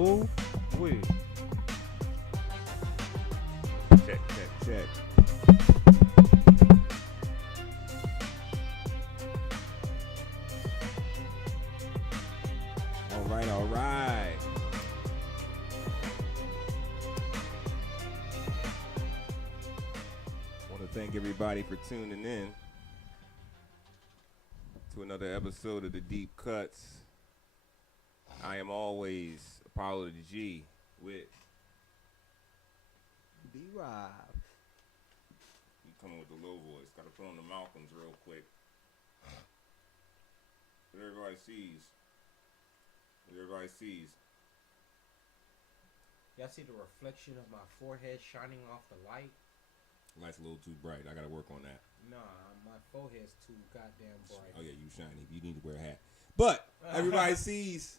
Oh, wait. Check. All right. Want to thank everybody for tuning in to another episode of the Deep Cuts. I am always Apollo the G with D-Rob. you coming with the low voice. Got to put on the Malcolms real quick. What everybody sees. Y'all see the reflection of my forehead shining off the light? Light's a little too bright. I got to work on that. Nah, my forehead's too goddamn bright. Oh, yeah, you shiny. You need to wear a hat. But everybody sees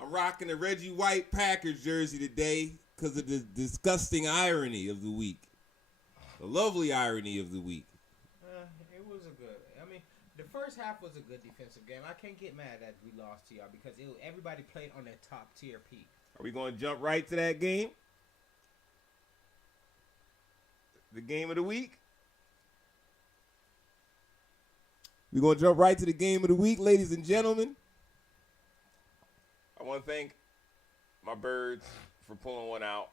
I'm rocking the Reggie White Packers jersey today because of the disgusting irony of the week. The lovely irony of the week. It was a good. I mean, the first half was a good defensive game. I can't get mad that we lost to y'all because everybody played on their top tier peak. Are we going to jump right to that game? The game of the week? We're going to jump right to the game of the week, ladies and gentlemen. I want to thank my birds for pulling one out.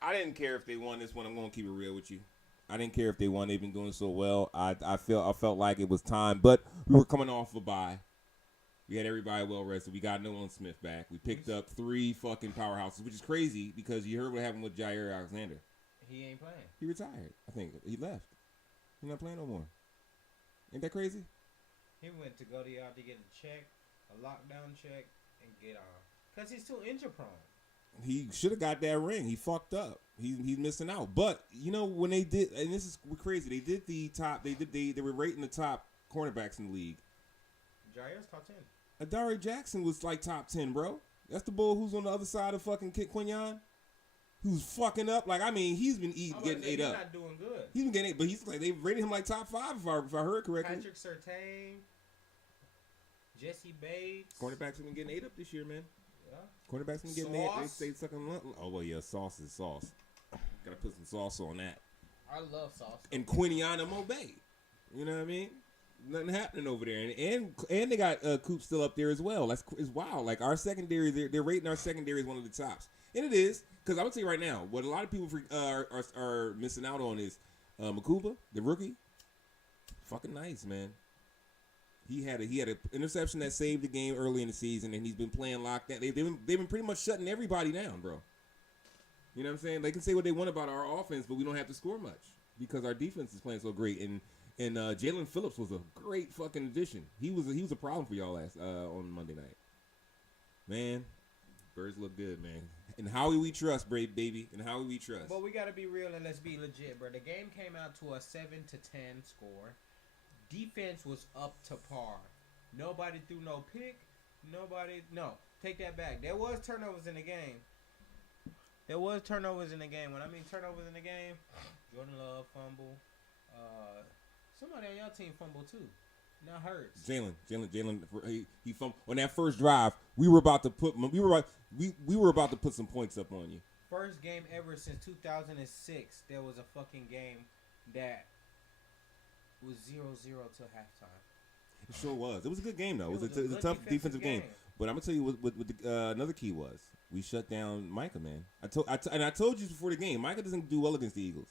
I didn't care if they won this one. I'm going to keep it real with you. I didn't care if they won. They've been doing so well. I felt like it was time, but we were coming off a bye. We had everybody well rested. We got Nolan Smith back. We picked up 3 fucking powerhouses, which is crazy because you heard what happened with Jair Alexander. He ain't playing. He retired. I think he left. He's not playing no more. Ain't that crazy? He went to go to y'all to get a check, a lockdown check, and get on. Because he's too injury prone. He should have got that ring. He fucked up. He's missing out. But you know when they did, and this is crazy. They did the top. They were rating the top cornerbacks in the league. Jair's top 10. Adare Jackson was like top 10, bro. That's the bull who's on the other side of fucking Kit Quinion, who's fucking up. Like I mean, he's been getting ate up. He's not doing good. He's been getting ate, but he's like they rated him like top 5 if I heard correctly. Patrick Surtain, Jesse Bates. Cornerbacks have been getting ate up this year, man. Yeah. Cornerbacks been getting ate. They stay sucking. Oh well, yeah, sauce is sauce. Gotta put some sauce on that. I love sauce. And Quinion Mobay. You know what I mean? Nothing happening over there, and they got Coop still up there as well. It's wild. Like our secondary, they're rating our secondary as one of the tops, and it is because I'm gonna tell you right now, what a lot of people are missing out on is Makuba, the rookie. Fucking nice, man. He had an interception that saved the game early in the season, and he's been playing lockdown. They've been pretty much shutting everybody down, bro. You know what I'm saying? They can say what they want about our offense, but we don't have to score much because our defense is playing so great. And Jalen Phillips was a great fucking addition. He was a problem for y'all last on Monday night. Man, birds look good, man. And Howie we trust, brave baby. And Howie we trust. But we gotta be real and let's be legit, bro. The game came out to a 7-10 score. Defense was up to par. Nobody threw no pick. Take that back. There was turnovers in the game. When I mean turnovers in the game, Jordan Love fumble. Somebody on your team fumbled too. Now Hurts. Jalen, he fumbled on that first drive. We were about to put some points up on you. First game ever since 2006. There was a fucking game that was 0-0 till halftime. It sure was. It was a good game though. It was a tough defensive game. But I'm gonna tell you what another key was. We shut down Micah, man. I told you before the game, Micah doesn't do well against the Eagles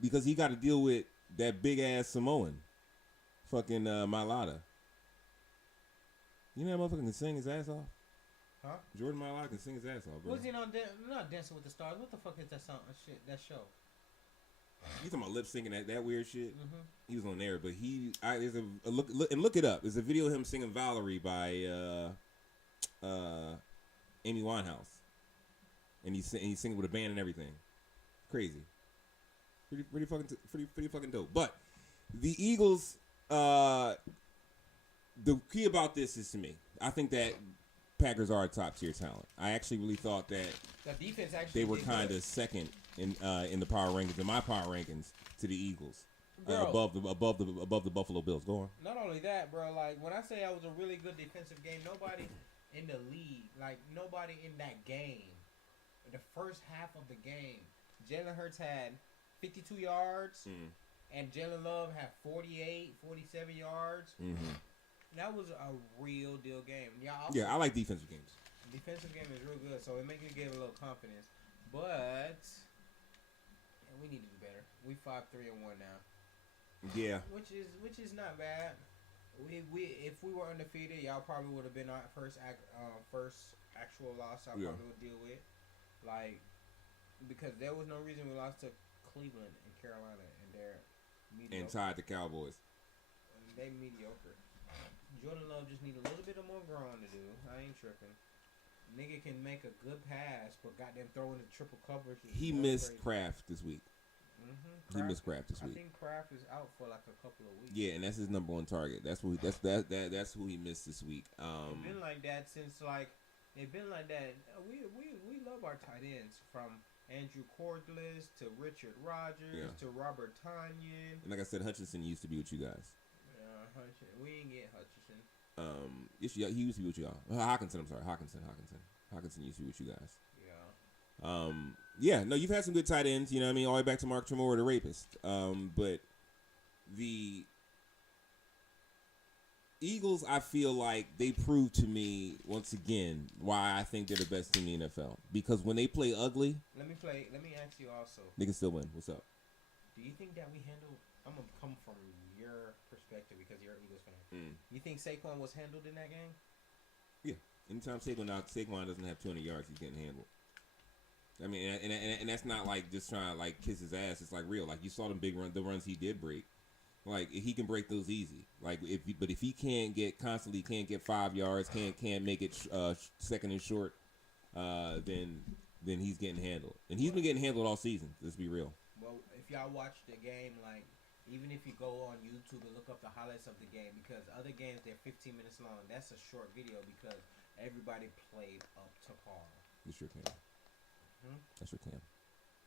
because he got to deal with that big ass Samoan, fucking Mailata. You know that motherfucker can sing his ass off. Huh? Jordan Mailata can sing his ass off, bro. Was he not Dancing with the Stars? What the fuck is that song? That show. You talking about lip syncing that weird shit? Mm-hmm. He was on there, but there's a look it up. There's a video of him singing Valerie by Amy Winehouse, and he's singing with a band and everything. Crazy, pretty fucking dope. But the Eagles, the key about this is to me. I think that Packers are a top tier talent. I actually really thought that the defense actually they were kind of second in the power rankings, in my power rankings, to the Eagles. Bro, above the Buffalo Bills. Go on. Not only that, bro. Like when I say I was a really good defensive game, in the league. Like, nobody in that game. The first half of the game, Jalen Hurts had 52 yards, and Jalen Love had 48, 47 yards. Mm-hmm. That was a real deal game. Yeah, I like defensive games. Defensive game is real good, so it makes you give a little confidence. But we need to do better. We 5-3-1 now. Yeah. Which is not bad. We if we were undefeated, y'all probably would have been our first actual loss. I probably would deal with, like, because there was no reason we lost to Cleveland and Carolina, and they're mediocre. And tied the Cowboys. They mediocre. Jordan Love just need a little bit of more growing to do. I ain't tripping. Nigga can make a good pass, but goddamn throwing the triple coverage. He missed Kraft this week. Mm-hmm. He missed Kraft this week. I think Kraft is out for like a couple of weeks. Yeah, and that's his number one target. That's who he missed this week. It's been like that since it's been like that. We love our tight ends, from Andrew Cordless to Richard Rodgers to Robert Tonyan. And like I said, Hutchinson used to be with you guys. We didn't get Hutchinson. He used to be with y'all. Hawkinson, I'm sorry. Hawkinson used to be with you guys. No, you've had some good tight ends, you know what I mean, all the way back to Mark Tremore, the rapist. But the Eagles, I feel like they proved to me once again why I think they're the best team in the NFL. Because when they play ugly, let me ask you also. They can still win. What's up? Do you think that we handled? I'm gonna come from your perspective because you're an Eagles fan. You think Saquon was handled in that game? Yeah. Anytime Saquon doesn't have 200 yards, he's getting handled. I mean, and that's not like just trying to like kiss his ass. It's like real. Like you saw the runs he did break. Like he can break those easy. Like if he can't get 5 yards, can't make it second and short, then he's getting handled. And he's been getting handled all season. Let's be real. Well, if y'all watch the game, like, even if you go on YouTube and look up the highlights of the game, because other games, they're 15 minutes long. That's a short video because everybody played up to par. That's your cam. That's your cam.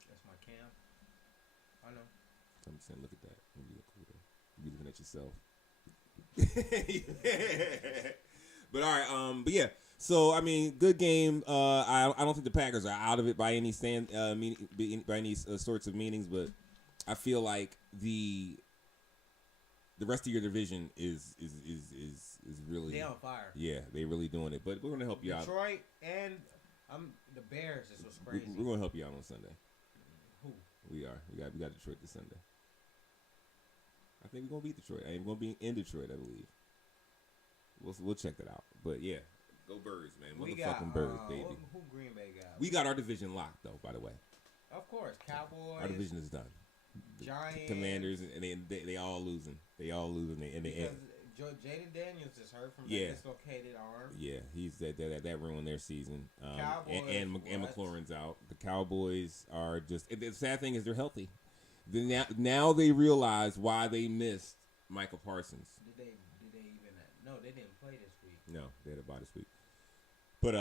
That's my cam. I know. I'm saying, look at that. You look cool. You looking at yourself. But all right, but yeah. So I mean, good game. I don't think the Packers are out of it by any sorts of meanings, but I feel like the rest of your division is really, they on fire. Yeah, they really doing it. But we're gonna help you out. Detroit and the Bears is what's crazy. We're gonna help you out on Sunday. Who? We are. We got Detroit this Sunday. I think we're gonna beat Detroit. I'm gonna be in Detroit, I believe. We'll check that out. But yeah, go Birds, man. Motherfucking Birds, baby. Who Green Bay got? We got our division locked, though. By the way, of course, Cowboys. Our division is done. Giants, Commanders, and they all losing. They all losing. Jaden Daniels is hurt from that dislocated arm. Yeah, he's that ruined their season. Cowboys, and McLaurin's out. The Cowboys are just. The sad thing is they're healthy. Now they realize why they missed Michael Parsons. Did they even? No, they didn't play this week. No, they had a bye this week. But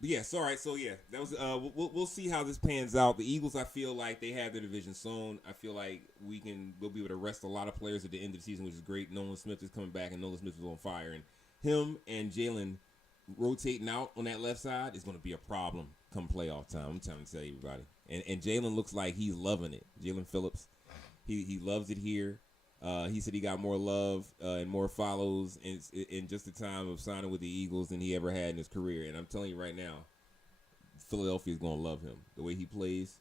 yeah. So all right. So yeah, that was. We'll see how this pans out. The Eagles, I feel like they have their division sewn. I feel like we'll be able to rest a lot of players at the end of the season, which is great. Nolan Smith is coming back, and Nolan Smith is on fire, and him and Jalen rotating out on that left side is going to be a problem come playoff time. I'm trying to tell you, everybody. And Jalen looks like he's loving it. Jalen Phillips, he loves it here. He said he got more love and more follows in just the time of signing with the Eagles than he ever had in his career. And I'm telling you right now, Philadelphia is going to love him. The way he plays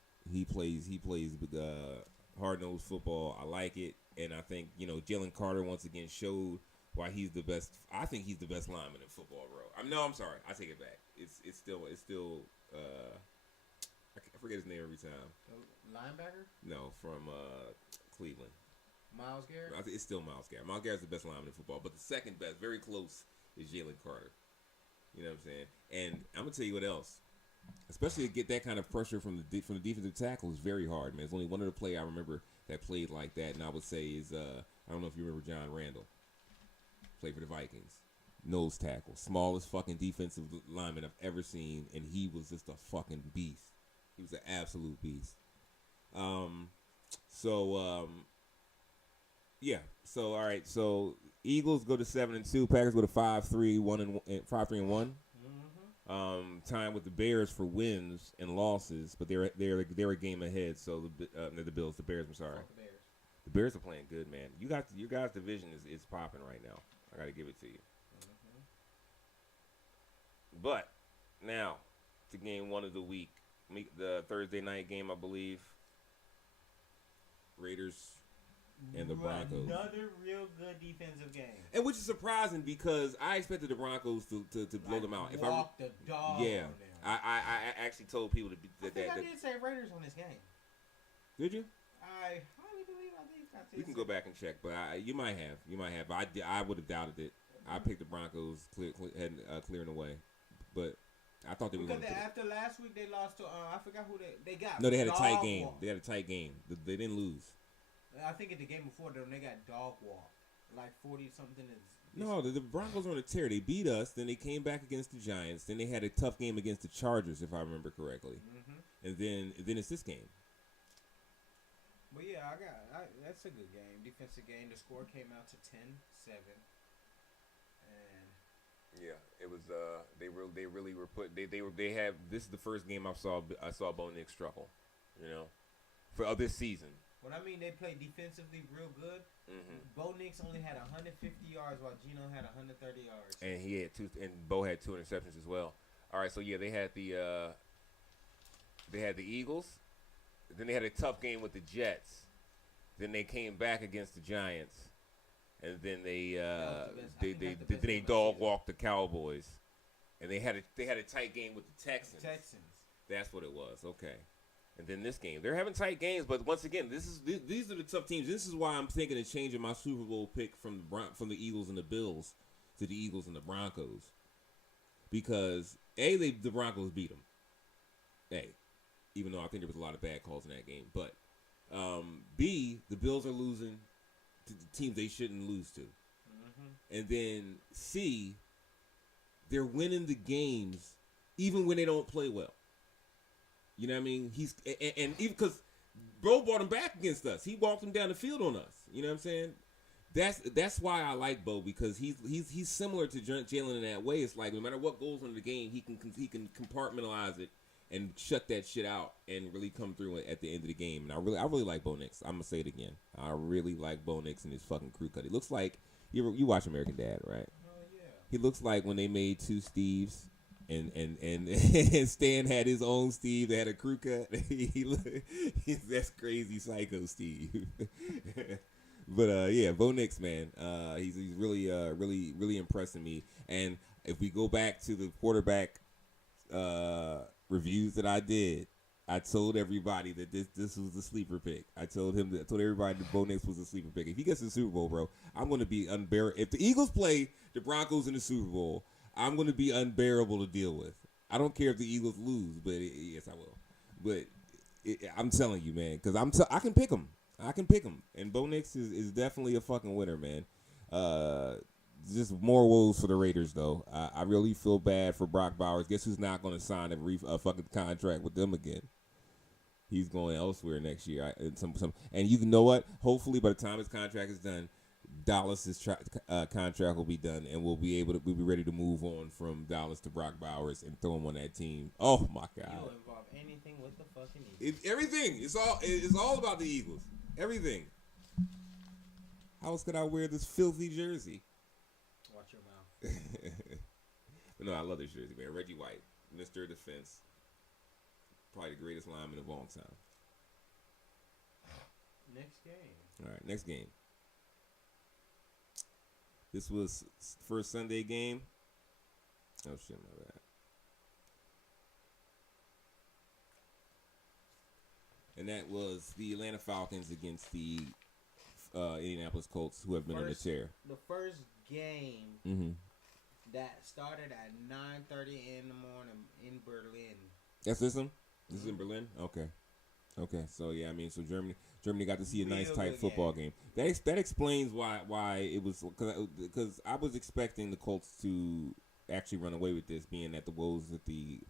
hard-nosed football. I like it. And I think, Jalen Carter once again showed why he's the best. I think he's the best lineman in football, bro. I'm sorry. I take it back. It's still I forget his name every time. Linebacker? No, from Cleveland. Myles Garrett? I think it's still Myles Garrett. Myles Garrett's the best lineman in football, but the second best, very close, is Jalen Carter. You know what I'm saying? And I'm gonna tell you what else. Especially to get that kind of pressure from the defensive tackle is very hard, man. There's only one other player I remember that played like that, and I would say is I don't know if you remember John Randall. Played for the Vikings. Nose tackle, smallest fucking defensive lineman I've ever seen, and he was just a fucking beast. He was an absolute beast. Yeah. So all right. So Eagles go to 7-2. Packers go to 5-3-1. time with the Bears for wins and losses, but they're a game ahead. So the Bills, the Bears. I'm sorry, Fuck the Bears. the Bears are playing good, man. Your guys' division is popping right now. I got to give it to you. Mm-hmm. But now to game one of the week, the Thursday night game, I believe. Raiders and the Broncos. Another real good defensive game. And which is surprising because I expected the Broncos to blow them out. Walk the dog. Yeah, on them. I actually told people to be I did say Raiders on this game. Did you? I highly believe I did. We can go back and check, but you might have. I would have doubted it. I picked the Broncos clearing away, but I thought they were going to. After last week they lost to I forgot who they got. No, they had a tight dog game. walk. They had a tight game. They didn't lose. I think in the game before them they got dog walk, like 40 something. No, the Broncos were on a tear. They beat us. Then they came back against the Giants. Then they had a tough game against the Chargers, if I remember correctly. Mm-hmm. And then it's this game. But yeah, that's a good game. Defensive game. The score came out to 10-7. And Yeah, it was. They really were put. They have. This is the first game I saw Bo Nix struggle. You know, for this season. what I mean, they played defensively real good. Mm-hmm. Bo Nix only had 150 yards while Geno had 130 yards. And he had Bo had 2 interceptions as well. All right, so yeah, they had the Eagles. Then they had a tough game with the Jets. Then they came back against the Giants, and then they dog walked the Cowboys, and they had a tight game with the Texans. That's what it was. Okay. And then this game, they're having tight games, but once again, these are the tough teams. This is why I'm thinking of changing my Super Bowl pick from the Eagles and the Bills to the Eagles and the Broncos, because the Broncos beat them. Even though I think there was a lot of bad calls in that game, but B, the Bills are losing to the teams they shouldn't lose to, and then C, they're winning the games even when they don't play well. You know what I mean? And even because bro brought him back against us, he walked him down the field on us. You know what I'm saying? That's why I like Bo, because he's similar to Jalen in that way. It's like no matter what goes on in the game, he can compartmentalize it and shut that shit out and really come through at the end of the game. And I really like Bo Nix. I'm gonna say it again. I really like Bo Nix and his fucking crew cut. He looks like you watch American Dad, right? Oh yeah. He looks like when they made two Steves. And Stan had his own Steve that had a crew cut. That's crazy psycho Steve. But yeah, Bo Nix, man, he's really impressing me. And if we go back to the quarterback reviews that I did, I told everybody that this was a sleeper pick. I told everybody that Bo Nix was a sleeper pick. If he gets the Super Bowl, bro, I'm going to be unbearable. If the Eagles play the Broncos in the Super Bowl, I'm going to be unbearable to deal with. I don't care if the Eagles lose, but yes, I will. But I'm telling you, man, because I can pick them. And Bo Nix is definitely a fucking winner, man. Just more woes for the Raiders, though. I really feel bad for Brock Bowers. Guess who's not going to sign a fucking contract with them again? He's going elsewhere next year. And you know what? Hopefully, by the time his contract is done, Dallas's contract will be done, and we'll be ready to move on from Dallas to Brock Bowers and throw him on that team. Oh my God! You'll involve anything with the fucking Eagles. Everything. It's all about the Eagles. Everything. How else could I wear this filthy jersey? Watch your mouth. But no, I love this jersey, man. Reggie White, Mr. Defense, probably the greatest lineman of all time. Next game. All right, next game. This was first Sunday game. Oh shit, my bad. And that was the Atlanta Falcons against the Indianapolis Colts, who have been on the tear. The first game that started at 9:30 in the morning in Berlin. That's this one? This is in Berlin? Okay. So yeah, I mean, so Germany got to see a nice tight football game. That explains why it was, because I was expecting the Colts to actually run away with this, being that the woes that the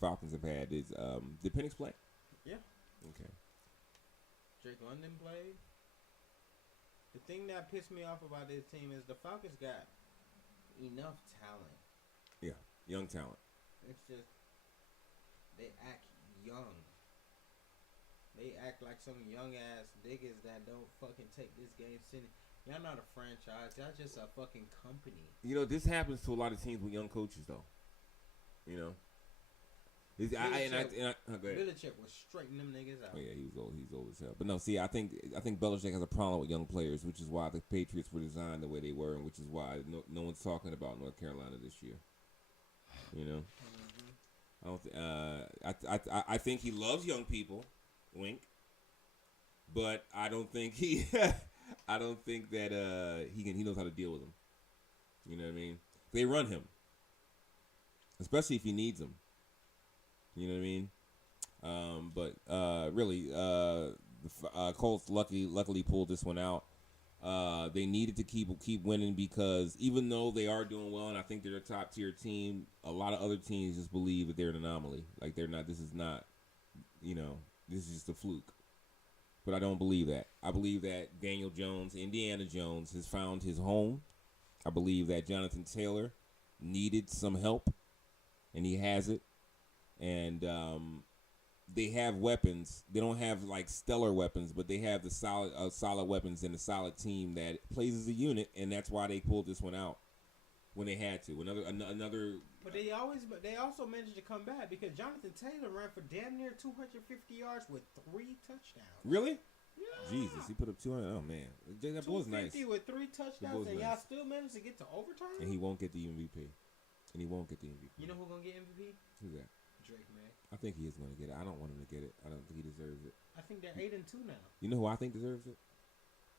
Falcons have had is did Penix play? Yeah. Okay. Drake London played. The thing that pissed me off about this team is the Falcons got enough talent. Yeah, young talent. It's just they act young. They act like some young ass niggas that don't fucking take this game serious. Y'all not a franchise. Y'all just a fucking company. You know, this happens to a lot of teams with young coaches, though. You know. Belichick was straightening them niggas out. Oh yeah, he's old as hell. But no, see, I think Belichick has a problem with young players, which is why the Patriots were designed the way they were, and which is why no one's talking about North Carolina this year. You know, I think he loves young people, wink. But I don't think he that he knows how to deal with them. You know what I mean? They run him, especially if he needs them. You know what I mean? But really, the Colts luckily pulled this one out. They needed to keep winning because even though they are doing well, and I think they're a top tier team, a lot of other teams just believe that they're an anomaly. Like they're not. This is not. You know, this is just a fluke. But I don't believe that. I believe that Daniel Jones, Indiana Jones, has found his home. I believe that Jonathan Taylor needed some help, and he has it. And they have weapons. They don't have like stellar weapons, but they have the solid weapons and a solid team that plays as a unit, and that's why they pulled this one out when they had to. Another. But they also managed to come back because Jonathan Taylor ran for damn near 250 yards with 3 touchdowns. Really? Yeah. Jesus, he put up 200. Oh man, that was nice. 250 with 3 touchdowns, and nice. y'all still managed to get to overtime. And he won't get the MVP. You know who's gonna get MVP? Who's that? Drake, man. I think he is going to get it. I don't want him to get it. I don't think he deserves it. I think they're 8-2 now. You know who I think deserves it?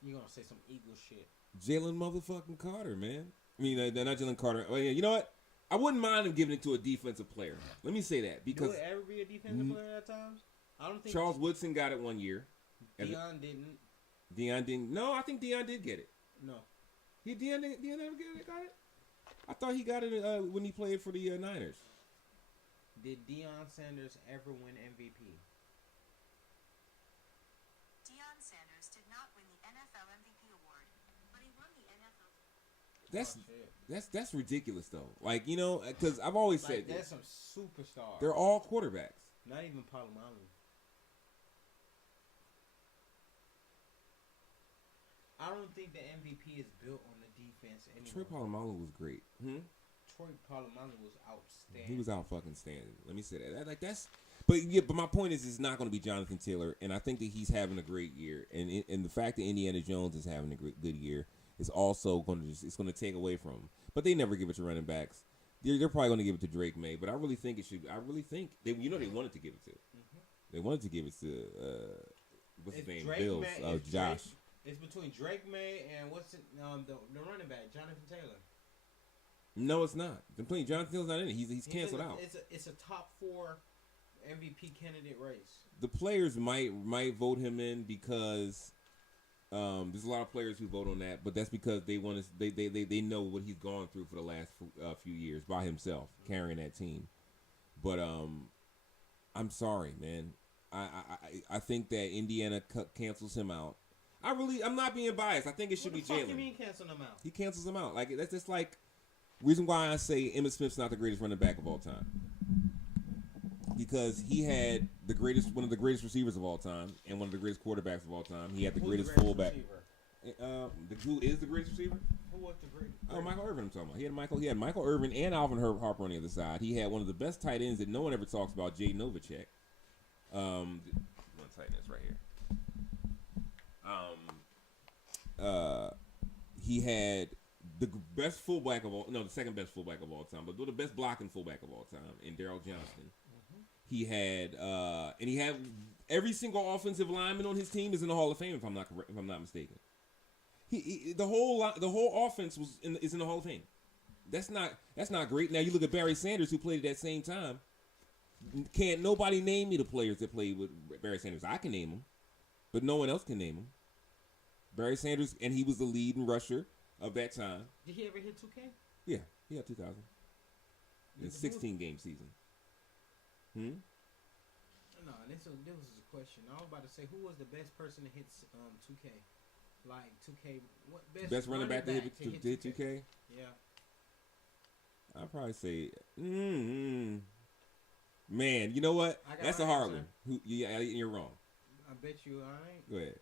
You're gonna say some Eagle shit. Jalen motherfucking Carter, man. I mean, they're not Jalen Carter. Oh yeah, you know what? I wouldn't mind him giving it to a defensive player. Let me say that because do it ever be a defensive player at times? I don't think Charles Woodson got it one year. Deion didn't. Deion didn't. No, I think Deion did get it. No. Deion ever got it? I thought he got it when he played for the Niners. Did Deion Sanders ever win MVP? Deion Sanders did not win the NFL MVP award, but he won the NFL. That's ridiculous though. Like, you know, because I've always said there's some superstars. They're all quarterbacks. Not even Palomalu. I don't think the MVP is built on the defense anymore. Troy Polamalu was great. Troy Polamalu was outstanding. He was out fucking standing. Let me say that. But my point is, it's not going to be Jonathan Taylor, and I think that he's having a great year, and the fact that Indiana Jones is having a good year is also going to take away from him. But they never give it to running backs. They're probably going to give it to Drake May, but I really think it should. I really think they wanted to give it to. They wanted to give it to what's his name? Bills. Josh. It's between Drake May and the running back, Jonathan Taylor. No, it's not. Between Jonathan Taylor's not in it. He's canceled out. It's a top 4 MVP candidate race. The players might vote him in because there's a lot of players who vote on that, but that's because they want to. They know what he's gone through for the last few years by himself, carrying that team. But I'm sorry, man. I think that Indiana cancels him out. I'm not being biased. I think it should be Jalen. What the fuck you mean cancel him out? He cancels him out. Like that's just like reason why I say Emmitt Smith's not the greatest running back of all time. Because he had one of the greatest receivers of all time and one of the greatest quarterbacks of all time. He had the greatest fullback. Who is the greatest receiver? Who was the greatest? Oh, Michael Irvin. I'm talking about. He had Michael Irvin and Alvin Harper on the other side. He had one of the best tight ends that no one ever talks about, Jay Novacek. One tight ends right here. He had the best fullback of all, the second best fullback of all time, but the best blocking fullback of all time in Daryl Johnston. He had, and he had every single offensive lineman on his team is in the Hall of Fame if I'm not mistaken. The whole offense is in the Hall of Fame. That's not great. Now you look at Barry Sanders who played at that same time. Can't nobody name me the players that played with Barry Sanders? I can name them, but no one else can name them. Barry Sanders, and he was the leading rusher of that time. Did he ever hit 2K? Yeah, he had 2000. In a 16-game season. No, this was a question. I was about to say, who was the best person to hit 2K? Like 2K, what best running back to hit 2K? Yeah. I'd probably say, man, you know what? I got That's my a hard answer. one. Yeah, you're wrong. I bet you I ain't. Go ahead.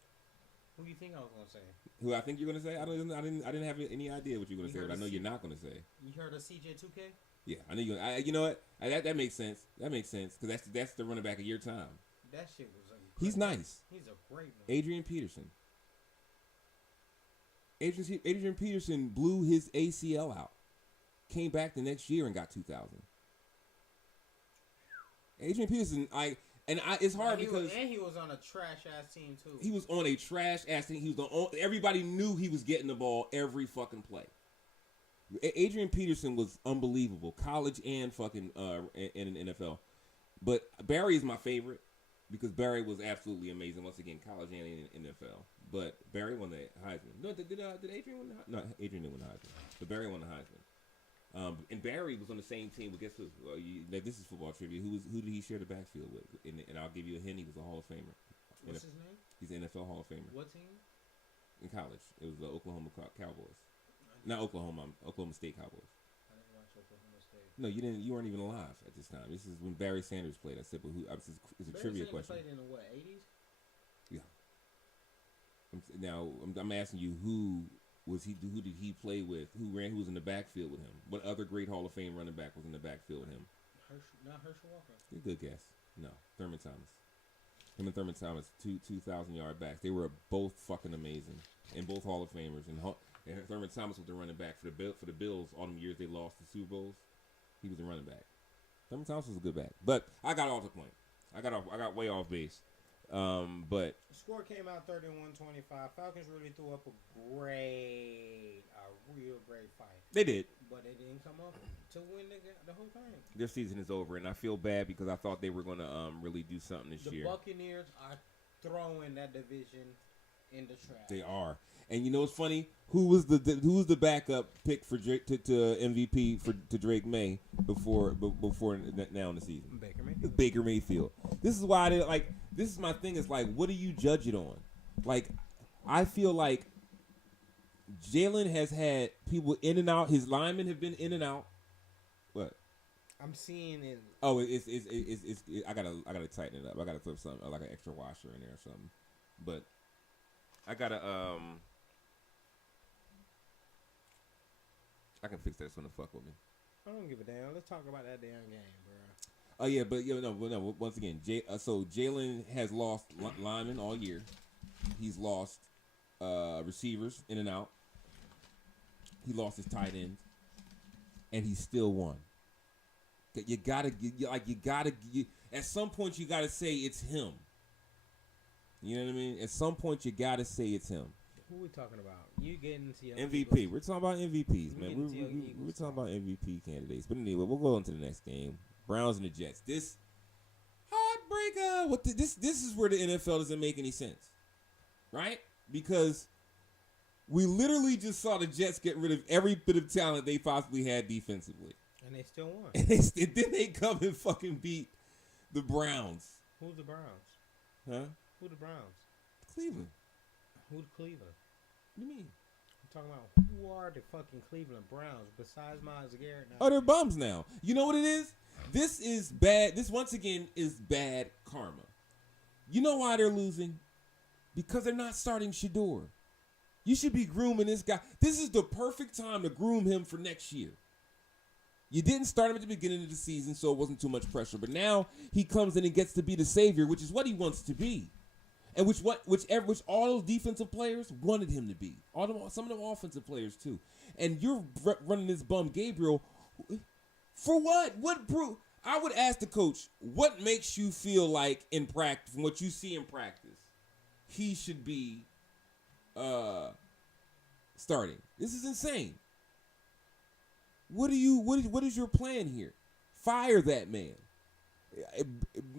Who you think I was gonna say? Who I think you're gonna say? I didn't have any idea what you're gonna You say, heard but I of know C- you're not gonna say. You heard of CJ2K? Yeah, I know you. You know what? That makes sense. That makes sense because that's the running back of your time. That shit was. He's nice. He's a great one. Adrian Peterson. Adrian Peterson blew his ACL out. Came back the next year and got 2,000. Adrian Peterson, it's hard because he was on a trash ass team too. he was on a trash ass team. He was everybody knew he was getting the ball every fucking play. Adrian Peterson was unbelievable, college and fucking in an NFL. But Barry is my favorite because Barry was absolutely amazing once again, college and in NFL. But Barry won the Heisman. No, did Adrian win the Heisman? No, Adrian didn't win the Heisman. But Barry won the Heisman. And Barry was on the same team. But guess who? This is football trivia. Who did he share the backfield with? And I'll give you a hint. He was a Hall of Famer. What's his name? He's an NFL Hall of Famer. What team? In college, it was the Oklahoma Cowboys. Not Oklahoma State Cowboys. I didn't watch Oklahoma State. No, you didn't. You weren't even alive at this time. This is when Barry Sanders played. I said, but who? It's a trivia question. Played in the what? 80s? Yeah. I'm asking you who was he? Who did he play with? Who was in the backfield with him? What other great Hall of Fame running back was in the backfield with him? Not Herschel Walker. Good guess. No, Thurman Thomas. Him and Thurman Thomas, 2,000-yard backs. They were both fucking amazing and both Hall of Famers. And Thurman Thomas was the running back for the Bills. All them years they lost the Super Bowls, he was the running back. Thurman Thomas was a good back, but I got off the point. I got way off base. But The score came out 31-25. Falcons really threw up a real great fight. they did. But they didn't come up to win the whole thing. Their season is over, and I feel bad because I thought they were going to really do something this The year. Buccaneers are throwing that division in the trash. They are. And you know what's funny? Who was the backup pick for Drake to MVP to Drake May before now in the season? Baker Mayfield. Baker Mayfield. This is why this is my thing. Is like, what do you judge it on? Like, I feel like Jalen has had people in and out. His linemen have been in and out. What? I'm seeing it. Oh, I gotta tighten it up. I gotta throw something like an extra washer in there or something. But I gotta I can fix that. It's gonna fuck with me. I don't give a damn. Let's talk about that damn game, bro. Oh yeah, but no. Once again, so Jalen has lost linemen all year. He's lost receivers in and out. He lost his tight ends, and he still won. You gotta at some point you gotta say it's him. You know what I mean? At some point you gotta say it's him. Who we talking about? You getting to your MVP. Eagles. We're talking about MVPs, man. Getting to your Eagles We're talking about MVP candidates. But anyway, we'll go on to the next game. Browns and the Jets. This heartbreaker. This is where the NFL doesn't make any sense, right? Because we literally just saw the Jets get rid of every bit of talent they possibly had defensively, And they still won. and then they come and fucking beat the Browns, Who's the Browns? huh? Who the Browns? Cleveland. Who's Cleveland? What do you mean? I'm talking about who are the fucking Cleveland Browns besides Myles Garrett? Now? Oh, they're bums now. You know what it is? This is bad. This, once again, is bad karma. You know why they're losing? Because they're not starting Shador. You should be grooming this guy. This is the perfect time to groom him for next year. You didn't start him at the beginning of the season, so it wasn't too much pressure. But now he comes in and gets to be the savior, which is what he wants to be. And which all those defensive players wanted him to be. Some of them offensive players too. And you're running this bum Gabriel for what? I would ask the coach, what makes you feel like in practice, from what you see in practice, he should be starting? This is insane. What is your plan here? Fire that man.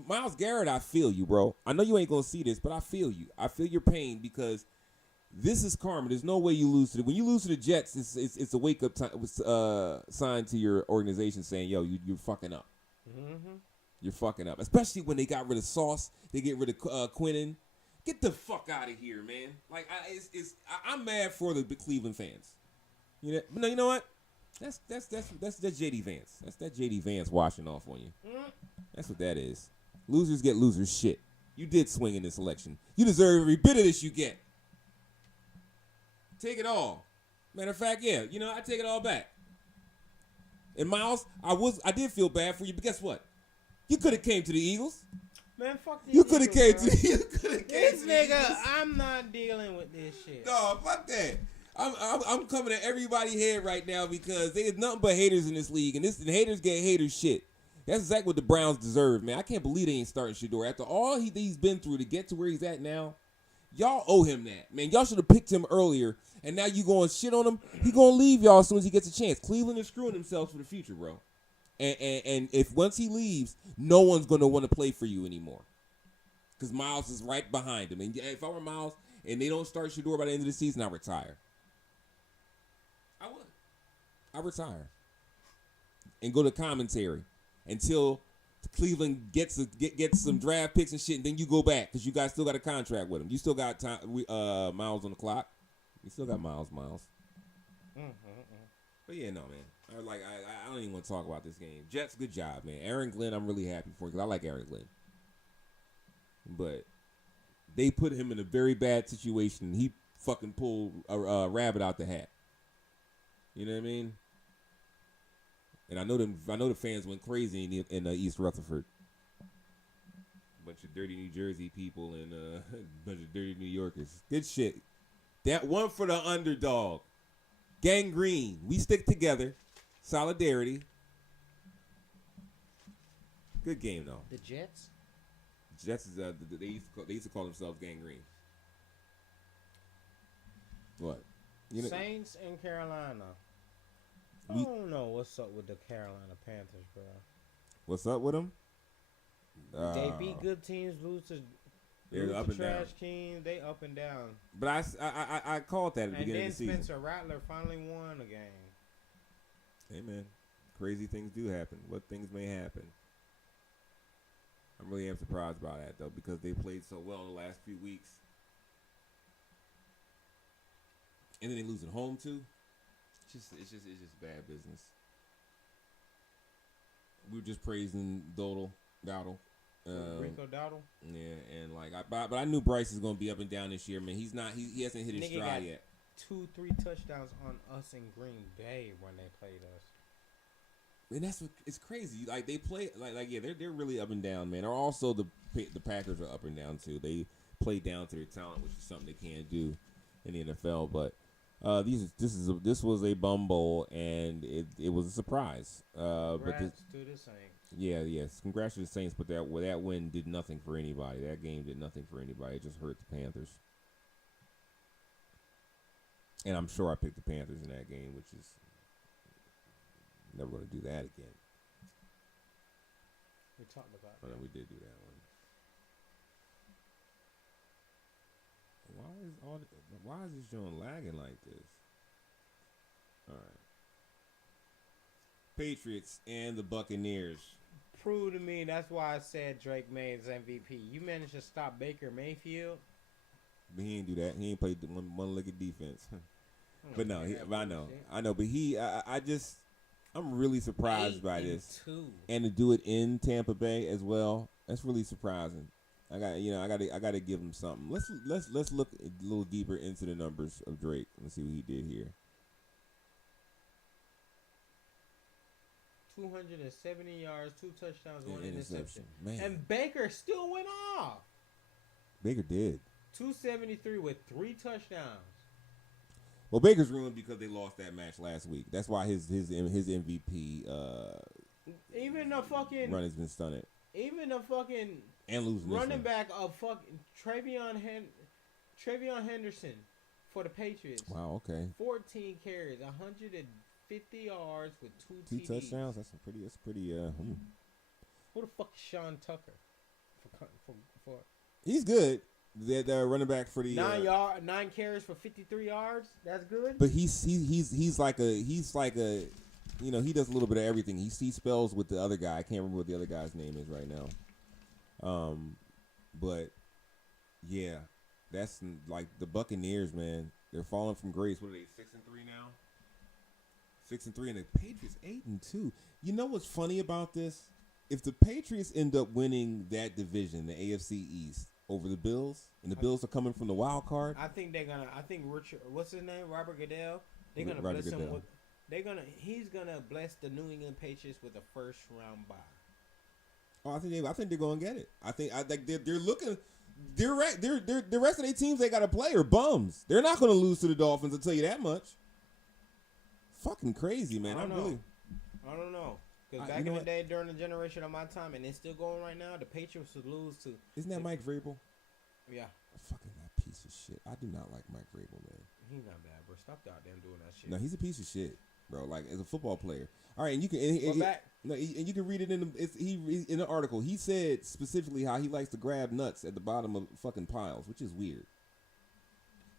Myles Garrett, I feel you, bro. I know you ain't gonna see this, but I feel you. I feel your pain because this is karma. There's no way you lose to when you lose to the Jets. It's a wake up sign to your organization saying, "Yo, you're fucking up. Mm-hmm. You're fucking up." Especially when they got rid of Sauce, they get rid of Quinnen. Get the fuck out of here, man. Like I'm mad for the Cleveland fans. You know, but no, you know what? That's JD Vance. That's that JD Vance washing off on you. That's what that is. Losers get losers shit. You did swing in this election. You deserve every bit of this you get. Take it all. Matter of fact, yeah, I take it all back. And Miles, I did feel bad for you, but guess what? You could have came to the Eagles. Man, fuck these You could have came bro. to the Eagles. This nigga, I'm not dealing with this shit. No, fuck that. I'm coming at everybody's head right now because there's nothing but haters in this league, and haters get haters shit. That's exactly what the Browns deserve, man. I can't believe they ain't starting Shador after all he's been through to get to where he's at now. Y'all owe him that, man. Y'all should have picked him earlier, and now you going to shit on him. He going to leave y'all as soon as he gets a chance. Cleveland is screwing themselves for the future, bro. And if once he leaves, no one's going to want to play for you anymore because Miles is right behind him. And if I were Miles and they don't start Shador by the end of the season, I retire. I would. I retire and go to commentary until Cleveland gets some draft picks and shit, and then you go back because you guys still got a contract with him. You still got Miles on the clock. You still got Miles. But yeah, no, man. I don't even want to talk about this game. Jets, good job, man. Aaron Glenn, I'm really happy for because I like Aaron Glenn. But they put him in a very bad situation, and he fucking pulled a rabbit out the hat. You know what I mean? And I know the fans went crazy in East Rutherford. Bunch of dirty New Jersey people and a bunch of dirty New Yorkers. Good shit. That one for the underdog. Gangrene. We stick together. Solidarity. Good game though. The Jets? Jets is they used to call themselves Gangrene. What? Saints in Carolina. I don't know what's up with the Carolina Panthers, bro. What's up with them? They beat good teams, lose to up and trash down. teams. They up and down. But I called that at the beginning of the season. And then Spencer Rattler finally won a game. Hey, man. Crazy things do happen. What things may happen. I really am surprised by that, though, because they played so well in the last few weeks. And then they lose at home, too. It's just bad business. We were just praising Dowdle. Rico Dowdle? Yeah, and but I knew Bryce is gonna be up and down this year, man. He hasn't hit his stride yet. 2-3 touchdowns on us in Green Bay when they played us. And that's what it's crazy. Like they play they're really up and down, man. Or also the Packers are up and down too. They play down to their talent, which is something they can't do in the NFL. But this was a bumble, and it was a surprise. Congrats to the Saints. Yes. Congrats to the Saints, but that win did nothing for anybody. That game did nothing for anybody. It just hurt the Panthers. And I'm sure I picked the Panthers in that game, which is never going to do that again. We talked about Oh, that. no, we did do that one. Why is this joint lagging like this? All right. Patriots and the Buccaneers. Prove to me that's why I said Drake May is MVP. You managed to stop Baker Mayfield. But he ain't do that. He ain't played one-legged defense. But no, I know. But I'm really surprised by this, 8-2. and to do it in Tampa Bay as well. That's really surprising. I got to give him something. Let's look a little deeper into the numbers of Drake and see what he did here. 270 yards, 2 touchdowns, 1 interception. interception. Man. And Baker still went off. Baker did. 273 with 3 touchdowns. Well, Baker's ruined because they lost that match last week. That's why his MVP Even the fucking run has been stunted. Even the fucking And losing running back of fucking Travion Henderson for the Patriots. Wow, okay. 14 carries, 150 yards with 2 TDs. touchdowns. That's pretty. Who the fuck is Sean Tucker? For He's good. The running back for the 9 carries for 53 yards. That's good. But he's like a he does a little bit of everything. He spells with the other guy. I can't remember what the other guy's name is right now. But yeah, that's like the Buccaneers, man. They're falling from grace. What are they, 6-3 now? 6-3, and the Patriots 8-2. You know what's funny about this? If the Patriots end up winning that division, the AFC East, over the Bills, and the Bills are coming from the wild card, I think they're gonna. I think Richard, what's his name, Robert Goodell. They're gonna Roger bless him Goodell. with. He's gonna bless the New England Patriots with a first round bye. oh, I think they're going to get it. I think they're looking. They're right. The rest of their teams they got to play are bums. They're not going to lose to the Dolphins. I'll tell you that much. Fucking crazy, man. I I don't really. know. I don't know. Because You back know in the what? day, during the generation of my time, and it's still going right now, the Patriots would lose to. Isn't that Mike Vrabel? Yeah, Fucking that piece of shit. I do not like Mike Vrabel, man. he's not bad, bro. Stop out there doing that shit. No, he's a piece of shit, bro. Like as a football player. All right, and you can and you can read it in in the article. He said specifically how he likes to grab nuts at the bottom of fucking piles, which is weird.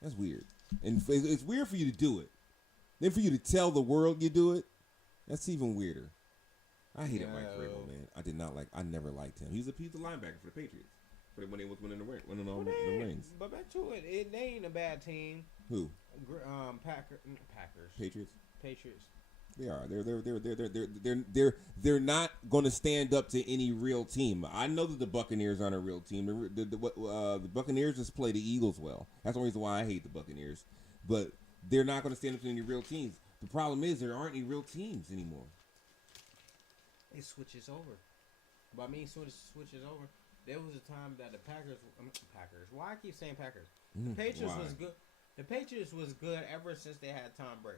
That's weird, and it's weird for you to do it. Then for you to tell the world you do it, that's even weirder. I hated Mike Vrabel, man. I never liked him. He's a linebacker for the Patriots. But when they was winning the rings. But back to it, they ain't a bad team. Who? Packers. Patriots. Patriots. They are. They're not going to stand up to any real team. I know that the Buccaneers aren't a real team. The Buccaneers just play the Eagles well. That's the reason why I hate the Buccaneers. But they're not going to stand up to any real teams. The problem is there aren't any real teams anymore. It switches over. But I mean, switches over. There was a time that the Packers. Why I keep saying Packers? The Patriots was good. The Patriots was good ever since they had Tom Brady.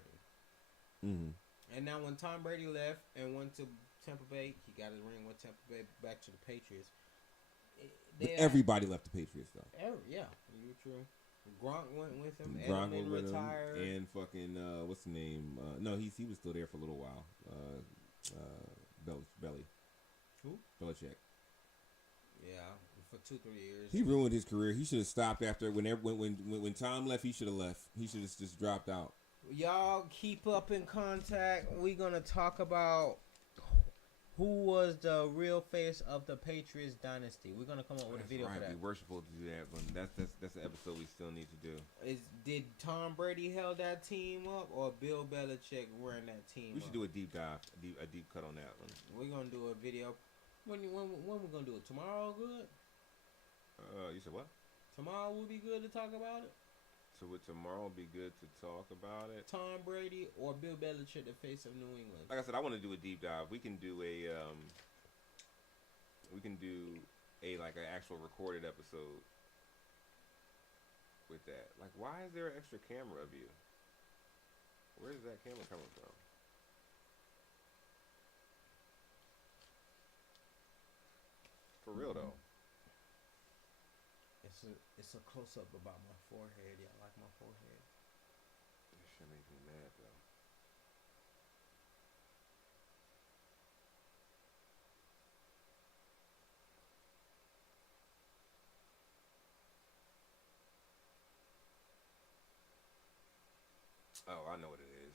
Mm-hmm. And now when Tom Brady left and went to Tampa Bay, he got his ring with Tampa Bay back to the Patriots. Everybody left the Patriots though. Yeah, you true. Gronk went with him. Gronk Edelman went with retired. him, and fucking what's the name? No, he was still there for a little while. Belly. Who? Belichick. Yeah, for 2-3 years. He ruined his career. He should have stopped after when Tom left. He should have left. He should have just dropped out. Y'all keep up in contact. We're gonna talk about who was the real face of the Patriots dynasty. We're gonna come up with a video for that. It'd be worshipful to do that, but that's an episode we still need to do. Did Tom Brady held that team up, or Bill Belichick ran that team We up? should do a deep dive, a deep cut on that one. We're gonna do a video. When we gonna do it? Tomorrow, good. You said what? Tomorrow will be good to talk about it. So would tomorrow be good to talk about it? Tom Brady or Bill Belichick, the face of New England. Like I said, I want to do a deep dive. We can do a like an actual recorded episode with that. Like, why is there an extra camera of you? Where is that camera coming from? For real though. It's a close up about my forehead. Y'all like my forehead? This shit makes me mad though. Oh, I know what it is.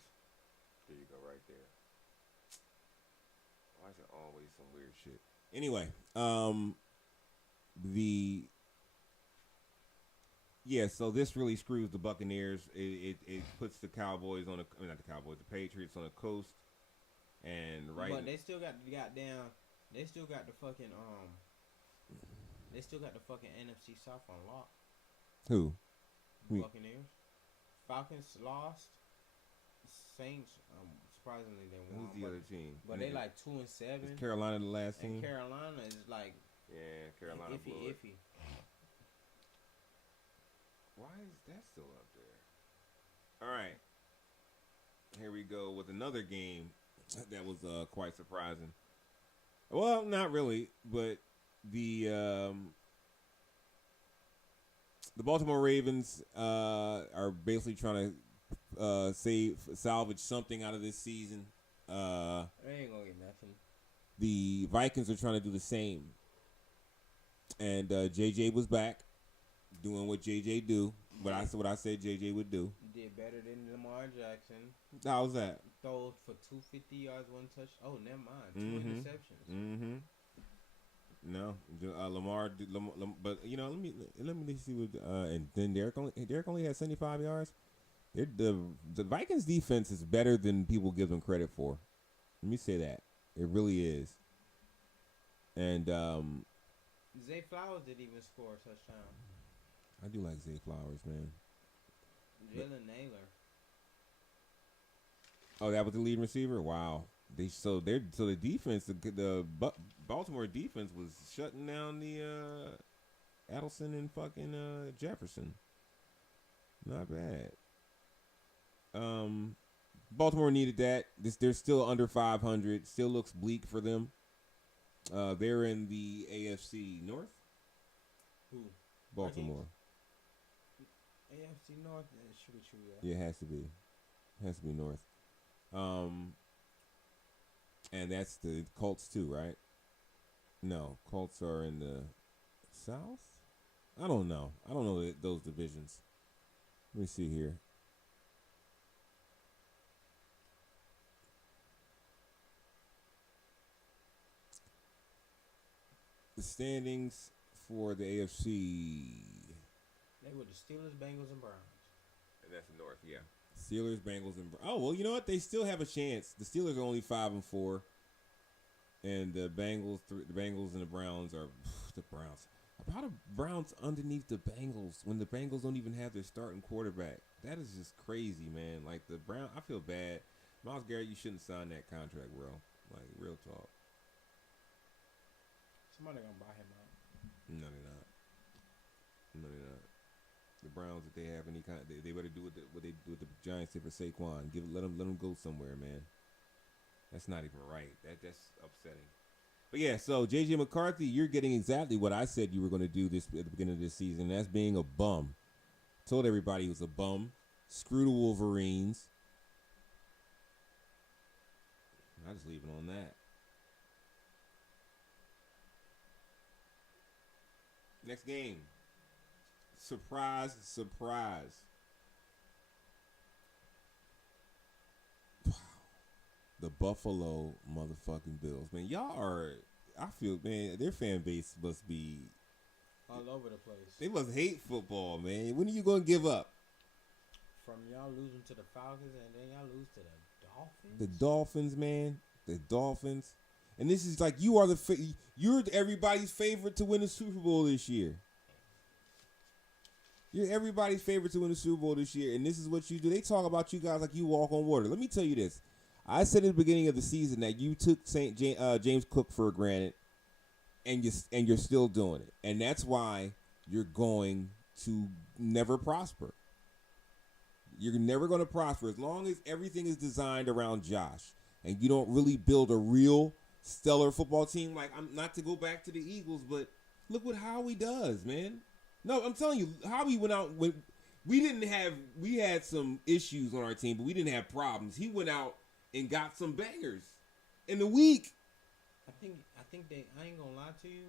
There you go, right there. Why is it always some weird shit? Anyway, so this really screws the Buccaneers. It puts the Cowboys on not the Cowboys, the Patriots on the coast, and right. But they still got the goddamn. They still got the fucking NFC South on lock. Who? Buccaneers. Falcons lost. Saints. Surprisingly, they won. Who's the other team? But they like 2-7. Is Carolina the last team? And Carolina is like. Yeah, Carolina blew it. Iffy. Why is that still up there? All right. Here we go with another game that was quite surprising. Well, not really, but the Baltimore Ravens are basically trying to salvage something out of this season. They ain't gonna get nothing. The Vikings are trying to do the same. And JJ was back doing what JJ do. What I said JJ would do. Did better than Lamar Jackson. How's that? Throw for 250 yards, 1 touch. Oh, never mind. 2 interceptions. Mm-hmm. No, Lamar, but you know, let me see what. And then Derek only had 75 yards. The Vikings defense is better than people give them credit for. Let me say that. It really is. And Zay Flowers didn't even score a touchdown. I do like Zay Flowers, man. Jalen Naylor. Oh, that was the leading receiver? Wow. So the defense, the Baltimore defense was shutting down the Adelson and fucking Jefferson. Not bad. Baltimore needed that. They're still under 500. Still looks bleak for them. They're in the AFC North. Who? Baltimore. AFC North. It should be true. Yeah, it has to be. It has to be North. And that's the Colts too, right? No, Colts are in the South. I don't know. I don't know those divisions. Let me see here. The standings for the AFC. They were the Steelers, Bengals, and Browns. And that's the North, yeah. Steelers, Bengals, and well, you know what? They still have a chance. The Steelers are only 5-4, and the Bengals and the Browns are the Browns. How the Browns underneath the Bengals when the Bengals don't even have their starting quarterback? That is just crazy, man. Like the Browns, I feel bad. Myles Garrett, you shouldn't sign that contract, bro. Like real talk. Somebody gonna buy him out. No, they're not. No, they're not. The Browns, if they have any kind, they better do what they do with the Giants did for Saquon. Let them go somewhere, man. That's not even right. That's upsetting. But yeah, so JJ McCarthy, you're getting exactly what I said you were going to do this at the beginning of this season. And that's being a bum. Told everybody he was a bum. Screw the Wolverines. I just leave it on that. Next game. Surprise, surprise. Wow. The Buffalo motherfucking Bills. Man, y'all are, I feel, man, their fan base must be all over the place. They must hate football, man. When are you going to give up? From y'all losing to the Falcons and then y'all lose to the Dolphins? The Dolphins, man. The Dolphins. And this is like you're everybody's favorite to win the Super Bowl this year. You're everybody's favorite to win the Super Bowl this year, and this is what you do. They talk about you guys like you walk on water. Let me tell you this. I said at the beginning of the season that you took James Cook for granted, and you're still doing it. And that's why you're going to never prosper. You're never going to prosper as long as everything is designed around Josh, and you don't really build a real stellar football team. Like, I'm not to go back to the Eagles, but look what Howie does, man. No, I'm telling you, Howie went out when we had some issues on our team, but we didn't have problems. He went out and got some bangers in the week. I think they. I ain't gonna lie to you.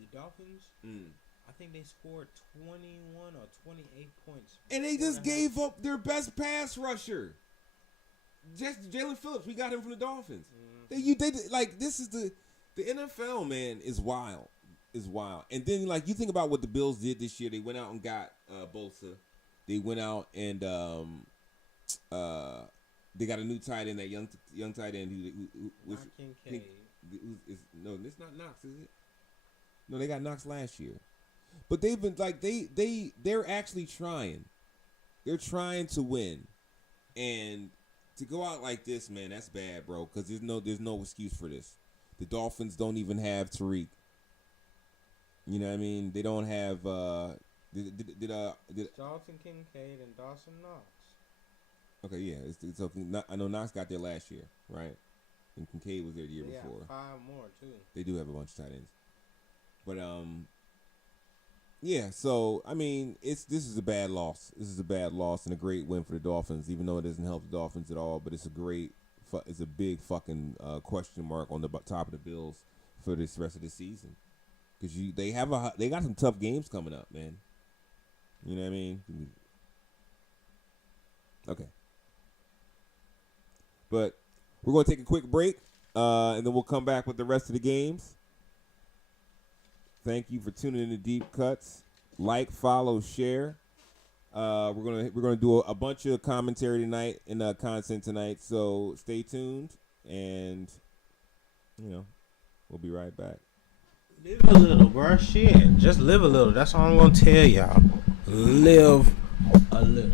The Dolphins. I think they scored 21 or 28 points, and they just gave up their best pass rusher. Just Jalen Phillips. We got him from the Dolphins. They like this is the NFL, man, is wild. Is wild. And then, like, you think about what the Bills did this year. They went out and got Bosa. They went out and they got a new tight end, that young tight end who was Kincaid. No, it's not Knox, is it? No, they got Knox last year. But they've been like they're actually trying. They're trying to win, and to go out like this, man, that's bad, bro. Because there's no excuse for this. The Dolphins don't even have Tariq. You know what I mean? They don't have Dalton Kincaid and Dawson Knox. Okay, yeah. I know Knox got there last year, right? And Kincaid was there the year before. Yeah, 5 more too. They do have a bunch of tight ends, but yeah. So I mean, this is a bad loss. This is a bad loss and a great win for the Dolphins, even though it doesn't help the Dolphins at all. But it's a big fucking question mark on the top of the Bills for this rest of the season. Because they got some tough games coming up, man. You know what I mean? Okay. But we're going to take a quick break, and then we'll come back with the rest of the games. Thank you for tuning in to Deep Cuts. Like, follow, share. We're gonna do a bunch of commentary tonight and content tonight. So stay tuned, and we'll be right back. Live a little, bro. Shit, just live a little. That's all I'm gonna tell y'all. Live a little.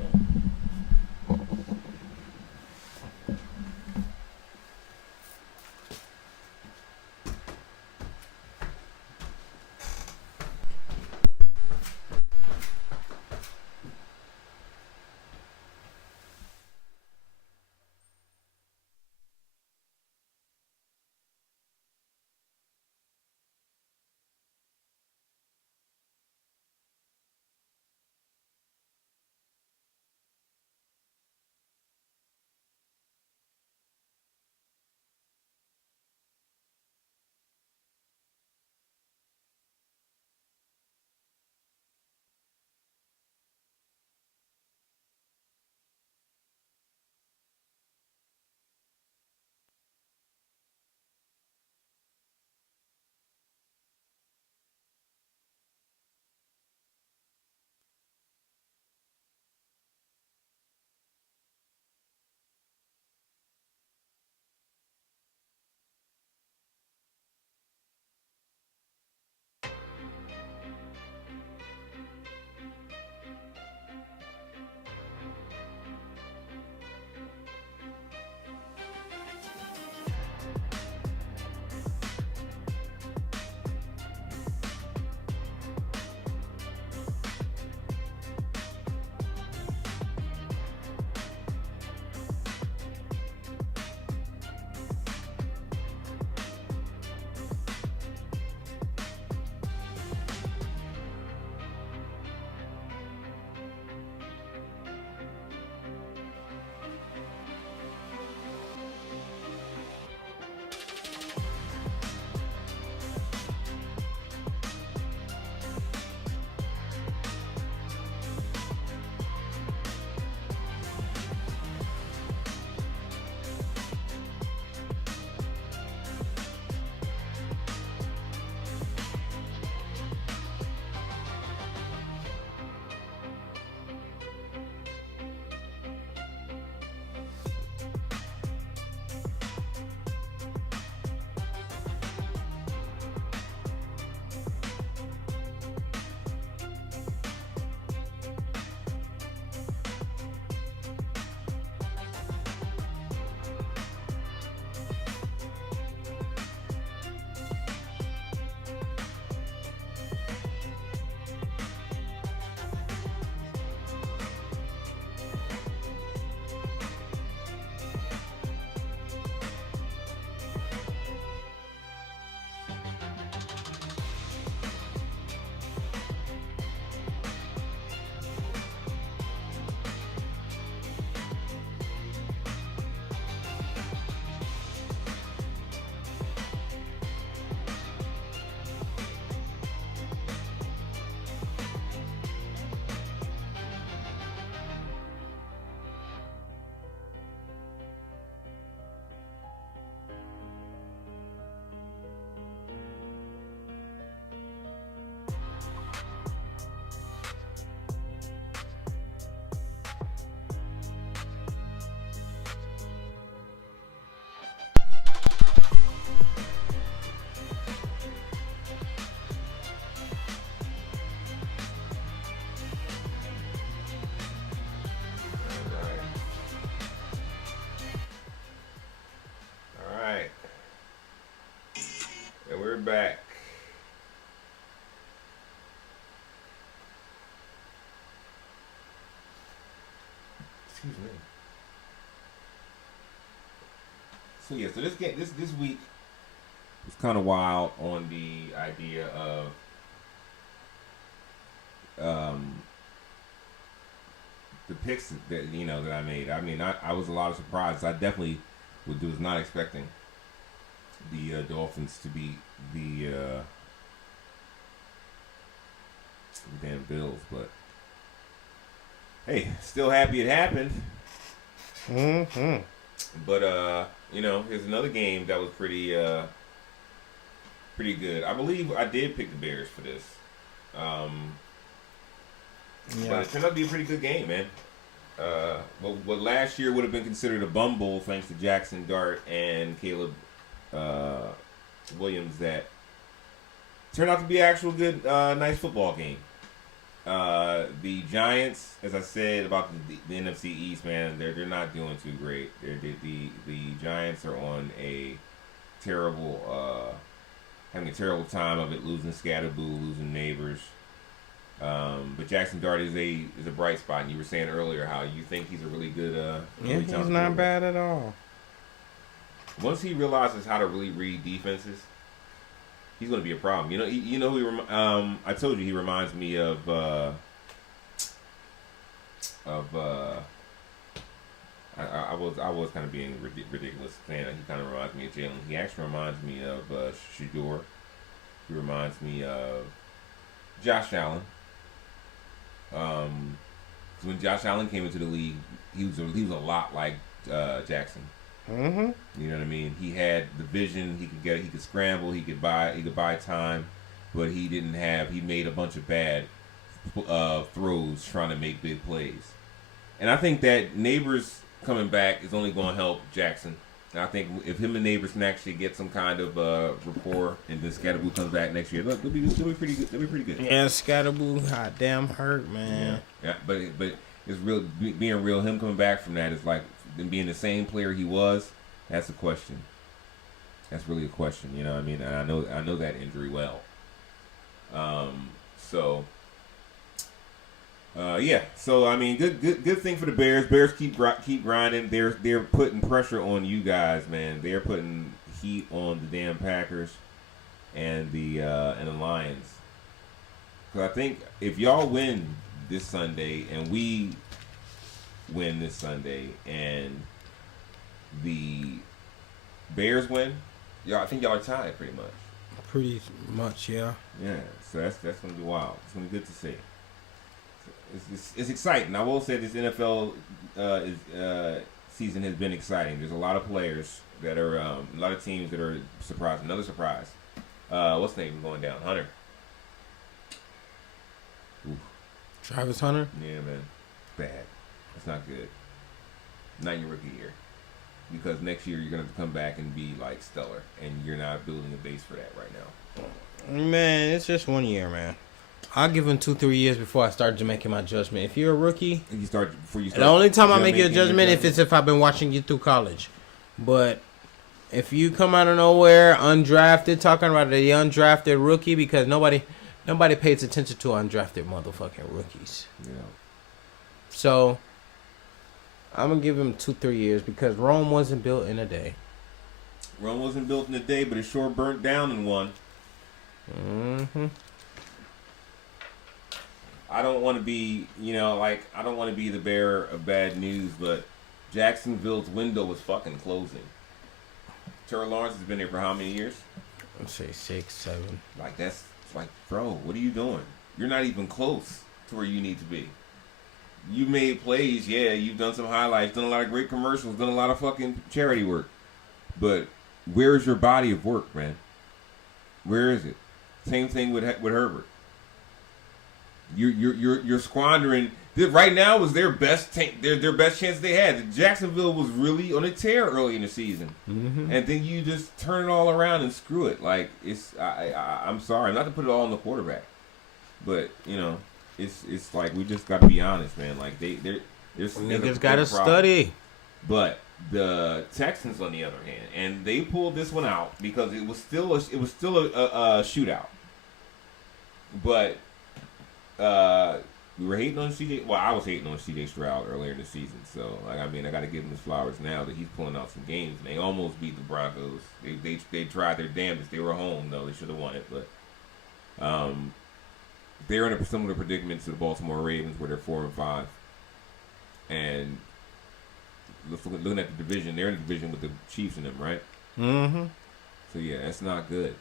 Back. Excuse me. So yeah, so this week was kind of wild on the idea of the picks that that I made. I mean, I was a lot of surprised. I definitely was not expecting the Dolphins to beat the damn Bills, but hey, still happy it happened. Mm-hmm. But here's another game that was pretty good. I believe I did pick the Bears for this. Yeah. But it turned out to be a pretty good game, man. What last year would have been considered a bum bowl, thanks to Jackson Dart and Caleb Williams, that turned out to be an actual good, nice football game. The Giants, as I said about the NFC East, man, they're not doing too great. The Giants are on a terrible, having a terrible time of it, losing Scatterboo, losing Neighbors. But Jackson Dart is a bright spot, and you were saying earlier how you think he's a really good. Yeah, he's not bad at all. Once he realizes how to really read defenses, he's going to be a problem. You know who I told you he reminds me of I was kind of being ridiculous saying that he kind of reminds me of Jalen. He actually reminds me of Shador. He reminds me of Josh Allen. When Josh Allen came into the league, he was a lot like Jackson. Mm-hmm. You know what I mean? He had the vision. He could scramble. He could buy time, but he didn't have. He made a bunch of bad throws trying to make big plays. And I think that Neighbors coming back is only going to help Jackson. And I think if him and Neighbors can actually get some kind of rapport, and then Scatterboo comes back next year, they'll be pretty good. They'll be pretty good. Yeah, Scatterboo, hot damn hurt, man. Yeah, but it's real. Being real, him coming back from that is like being the same player he was. That's a question. That's really a question. You know what I mean? And I know that injury well. Yeah. So I mean, good thing for the Bears. Bears keep grinding. They're putting pressure on you guys, man. They're putting heat on the damn Packers and the Lions. Because I think if y'all win this Sunday and we win this Sunday and the Bears win, I think y'all are tied pretty much. Pretty much, yeah. Yeah. So that's gonna be wild. It's gonna be good to see. It's exciting. I will say this NFL season has been exciting. There's a lot of players that are, a lot of teams that are surprised. Another surprise. What's the name going down? Hunter. Oof. Travis Hunter? Yeah, man. Bad. That's not good. Not in your rookie year. Because next year you're going to come back and be like stellar. And you're not building a base for that right now. Man, it's just 1 year, man. I'll give him 2-3 years before I start making my judgment. If you're a rookie, the only time I make your judgment if I've been watching you through college. But if you come out of nowhere, undrafted, talking about the undrafted rookie, because nobody pays attention to undrafted motherfucking rookies. Yeah. So I'm gonna give him 2-3 years because Rome wasn't built in a day. Rome wasn't built in a day, but it sure burnt down in one. Mm-hmm. I don't want to be, I don't want to be the bearer of bad news, but Jacksonville's window is fucking closing. Trevor Lawrence has been there for how many years? Let's say 6, 7. That's bro, what are you doing? You're not even close to where you need to be. You made plays, yeah, you've done some highlights, done a lot of great commercials, done a lot of fucking charity work. But where's your body of work, man? Where is it? Same thing with Herbert. You're squandering. Right now was their best their best chance they had. Jacksonville was really on a tear early in the season, and then you just turn it all around and screw it. Like I'm sorry, not to put it all on the quarterback, but it's like we just got to be honest, man. Like they're niggas got to study. But the Texans, on the other hand, and they pulled this one out because it was still a shootout, but. We were hating on CJ. Well, I was hating on CJ Stroud earlier in the season. So, I got to give him his flowers now that he's pulling out some games. And they almost beat the Broncos. They tried their damnedest. They were home though. They should have won it, but they're in a similar predicament to the Baltimore Ravens, where they're 4-5. And looking at the division, they're in the division with the Chiefs in them, right? Mm-hmm. So yeah, that's not good.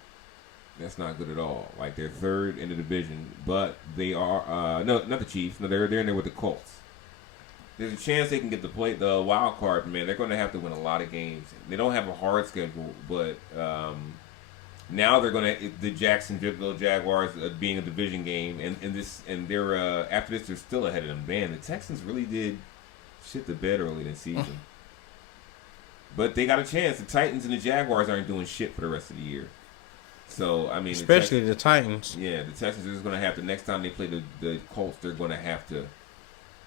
That's not good at all. Like, they're third in the division, but they are no, not the Chiefs. No, they're in there with the Colts. There's a chance they can get the wild card, man. They're going to have to win a lot of games. They don't have a hard schedule, but Now they're gonna the Jacksonville Jaguars being a division game, and they're after this they're still ahead of them. Man, the Texans really did shit the bed early in the season, but they got a chance. The Titans and the Jaguars aren't doing shit for the rest of the year. So I mean, especially the Titans. Yeah, the Texans are just gonna have to next time they play the Colts, they're gonna have to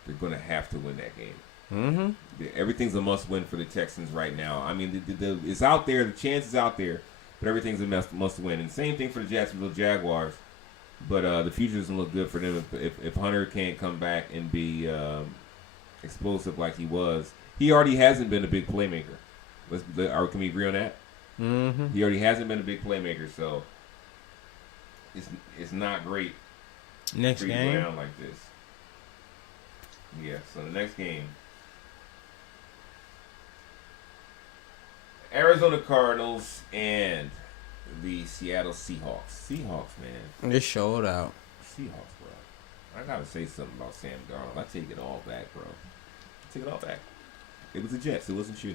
win that game. Mm-hmm. Everything's a must win for the Texans right now. I mean, it's out there, the chance is out there. But everything's a must win. And same thing for the Jacksonville Jaguars. But the future doesn't look good for them if Hunter can't come back and be explosive like he was. He already hasn't been a big playmaker. Can we agree on that? Mm-hmm. He already hasn't been a big playmaker, so it's not great. Next game around like this. Yeah. So the next game, Arizona Cardinals and the Seattle Seahawks. Seahawks, man. They showed out. Seahawks, bro. I gotta say something about Sam Darnold. I take it all back, bro. Take it all back. It was the Jets. It wasn't you.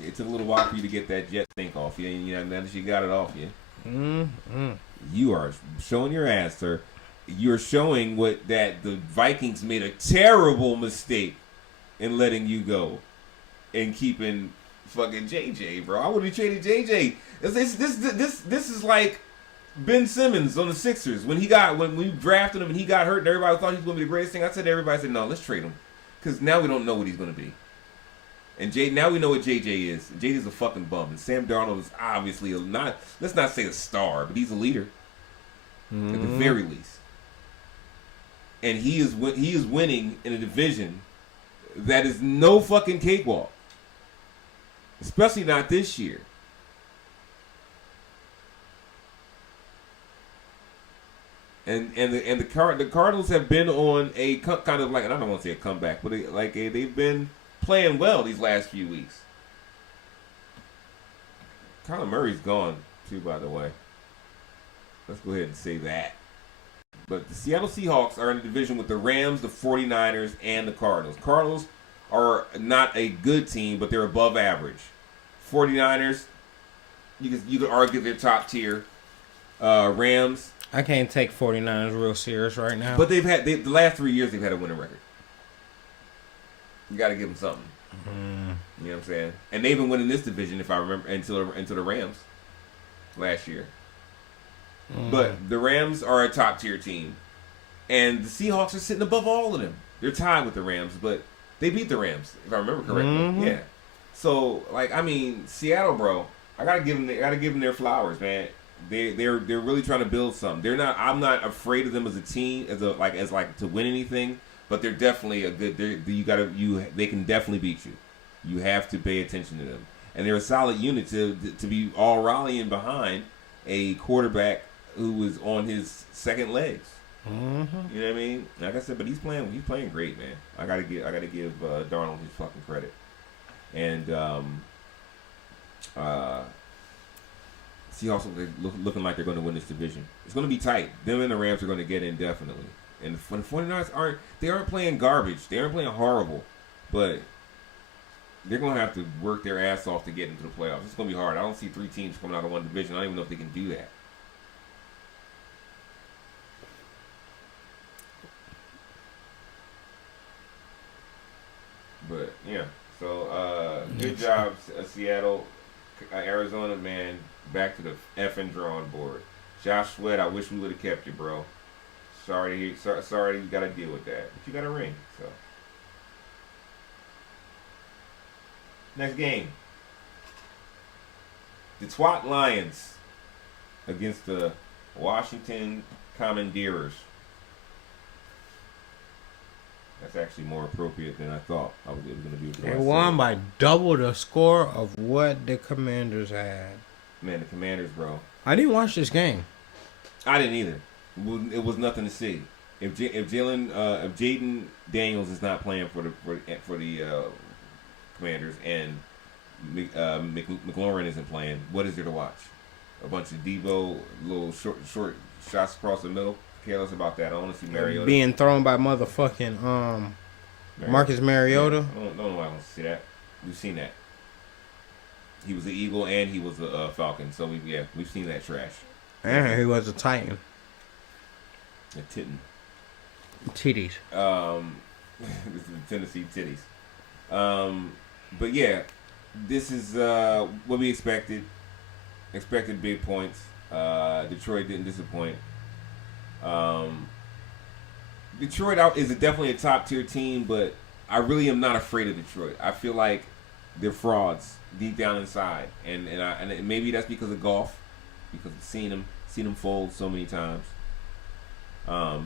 It took a little while for you to get that Jet think off you. Now that you got it off you. Mm-hmm. You are showing your ass, sir. You're showing that the Vikings made a terrible mistake in letting you go. And keeping fucking JJ, bro. I would have traded JJ. This is like Ben Simmons on the Sixers when we drafted him and he got hurt and everybody thought he was gonna be the greatest thing. I said to everybody, I said, no, let's trade him because now we don't know what he's gonna be. And now we know what JJ is. JJ's a fucking bum, and Sam Darnold is obviously let's not say a star, but he's a leader at the very least. And he is winning in a division that is no fucking cakewalk. Especially not this year. And the Cardinals have been on a kind of like, and I don't want to say a comeback, but they've been playing well these last few weeks. Kyler Murray's gone too, by the way. Let's go ahead and say that. But the Seattle Seahawks are in a division with the Rams, the 49ers, and the Cardinals. Cardinals are not a good team, but they're above average. 49ers, you could argue they're top tier. Rams, I can't take 49ers real serious right now. but the last 3 years they've had a winning record. You got to give them something. You know what I'm saying? And they've been winning this division, if I remember, until the Rams last year. But the Rams are a top tier team, and the Seahawks are sitting above all of them. They're tied with the Rams, but they beat the Rams, if I remember correctly. Yeah. So, Seattle, bro, I gotta give them their flowers, man. They're really trying to build something. I'm not afraid of them as a team, as to win anything, but they're definitely a good. They can definitely beat you. You have to pay attention to them, and they're a solid unit to be all rallying behind a quarterback who was on his second legs. You know what I mean? Like I said, but he's playing great, man. I gotta give Darnold his fucking credit. And Seahawks looking like they're going to win this division. It's going to be tight. Them and the Rams are going to get in definitely. And the 49ers aren't playing garbage. They aren't playing horrible, but they're going to have to work their ass off to get into the playoffs. It's going to be hard. I don't see 3 teams coming out of one division. I don't even know if they can do that. But yeah, so good job, Seattle, Arizona, man. Back to the effing drawing board. Josh Sweat, I wish we would have kept you, bro. Sorry you got to deal with that, but you got a ring. So next game, the Twat Lions against the Washington Commandeers. That's actually more appropriate than I thought it was going to be. They won by double the score of what the Commanders had. Man, the Commanders, bro. I didn't watch this game. I didn't either. It was nothing to see. If Jaden Daniels is not playing for the Commanders and McLaurin isn't playing, what is there to watch? A bunch of Debo, little short shots across the middle. Careless about that. I want to see Mariota being thrown by motherfucking Marcus Mariota. Yeah. I don't know why I want to see that. We've seen that. He was an Eagle and he was a Falcon. So we've seen that trash. And he was a Titan. A Titan. Titties. This is Tennessee titties. But yeah, this is what we expected. Expected big points. Detroit didn't disappoint. Detroit is definitely a top tier team, but I really am not afraid of Detroit. I feel like they're frauds deep down inside, and maybe that's because of Goff, because I've seen him fold so many times.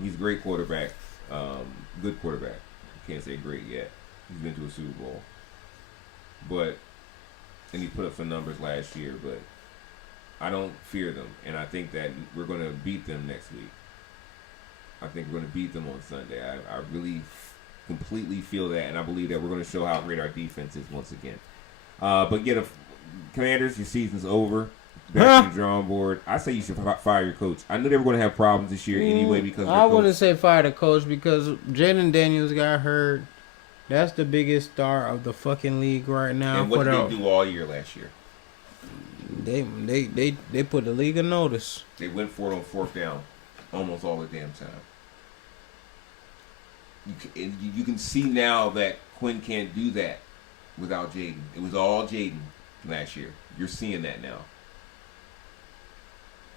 He's a great quarterback, good quarterback. I can't say great yet. He's been to a Super Bowl, and he put up some numbers last year, but I don't fear them, and I think that we're going to beat them next week. I think we're going to beat them on Sunday. I really completely feel that, and I believe that we're going to show how great our defense is once again. But yeah, the Commanders, your season's over. Back to the drawing board. I say you should fire your coach. I knew they were going to have problems this year anyway because I wouldn't say fire the coach because Jalen Daniels got hurt. That's the biggest star of the fucking league right now. And what did they do all year last year? They put the league on notice. They went for it on fourth down almost all the damn time. You can see now that Quinn can't do that without Jaden. It was all Jaden last year. You're seeing that now.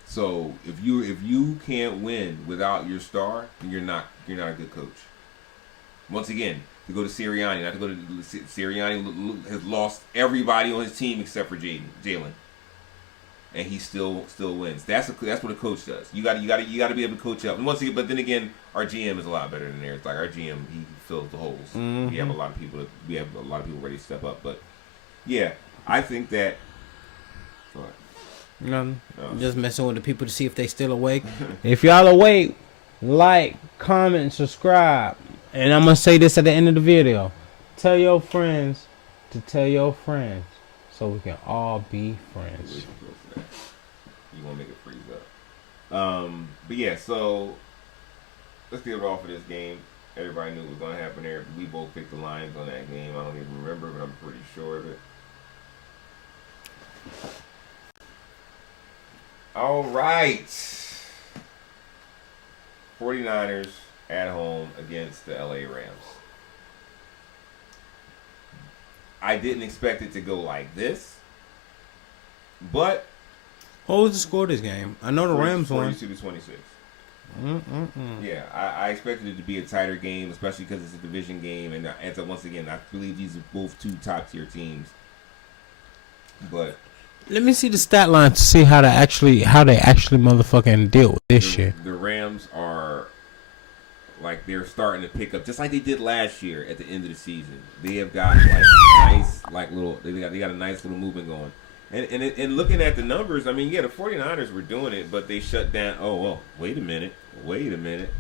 So if you can't win without your star, then you're not a good coach. Once again, to go to Sirianni, not to go to Sirianni has lost everybody on his team except for Jalen, and he still wins. That's what a coach does. You got to be able to coach up. And once again, but then again, our GM is a lot better than theirs. Like our GM, he fills the holes. Mm-hmm. We have a lot of people ready to step up. But yeah, I think that. What? Nothing. Just messing with the people to see if they still awake. If y'all awake, like, comment, subscribe. And I'm going to say this at the end of the video. Tell your friends to tell your friends so we can all be friends. You want to make it freeze up. But yeah, so let's get it off of this game. Everybody knew what was going to happen there. We both picked the Lions on that game. I don't even remember, but I'm pretty sure of it. All right. 49ers at home against the LA Rams. I didn't expect it to go like this, but what was the score of this game? I know the Rams won. 42-26. Yeah, I expected it to be a tighter game, especially because it's a division game, and so once again, I believe these are both two top-tier teams. But let me see the stat line to see how they actually motherfucking deal with this shit. The Rams are like they're starting to pick up, just like they did last year at the end of the season. They have got they got a nice little movement going. And looking at the numbers, I mean, yeah, the 49ers were doing it, but they shut down. Oh, wait a minute.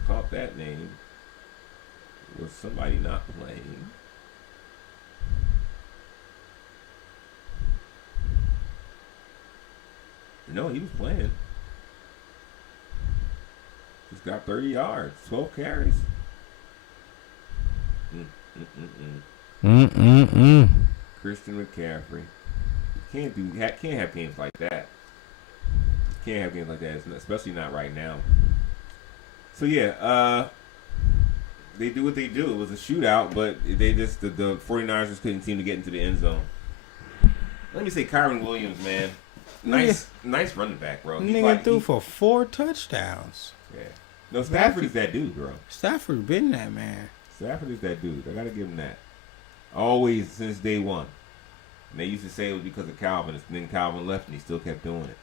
Caught that name. Was somebody not playing? No, he was playing. He's got 30 yards, 12 carries. Christian McCaffrey. Can't have games like that. Can't have games like that, especially not right now. So yeah, they do what they do. It was a shootout, but they just the 49ers just couldn't seem to get into the end zone. Let me say, Kyron Williams, man, nice running back, bro. Nigga threw for 4 touchdowns. Yeah. No, Stafford is that dude, bro. Stafford been that man. Stafford is that dude. I gotta give him that. Always since day one. And they used to say it was because of Calvin, and then Calvin left, and he still kept doing it.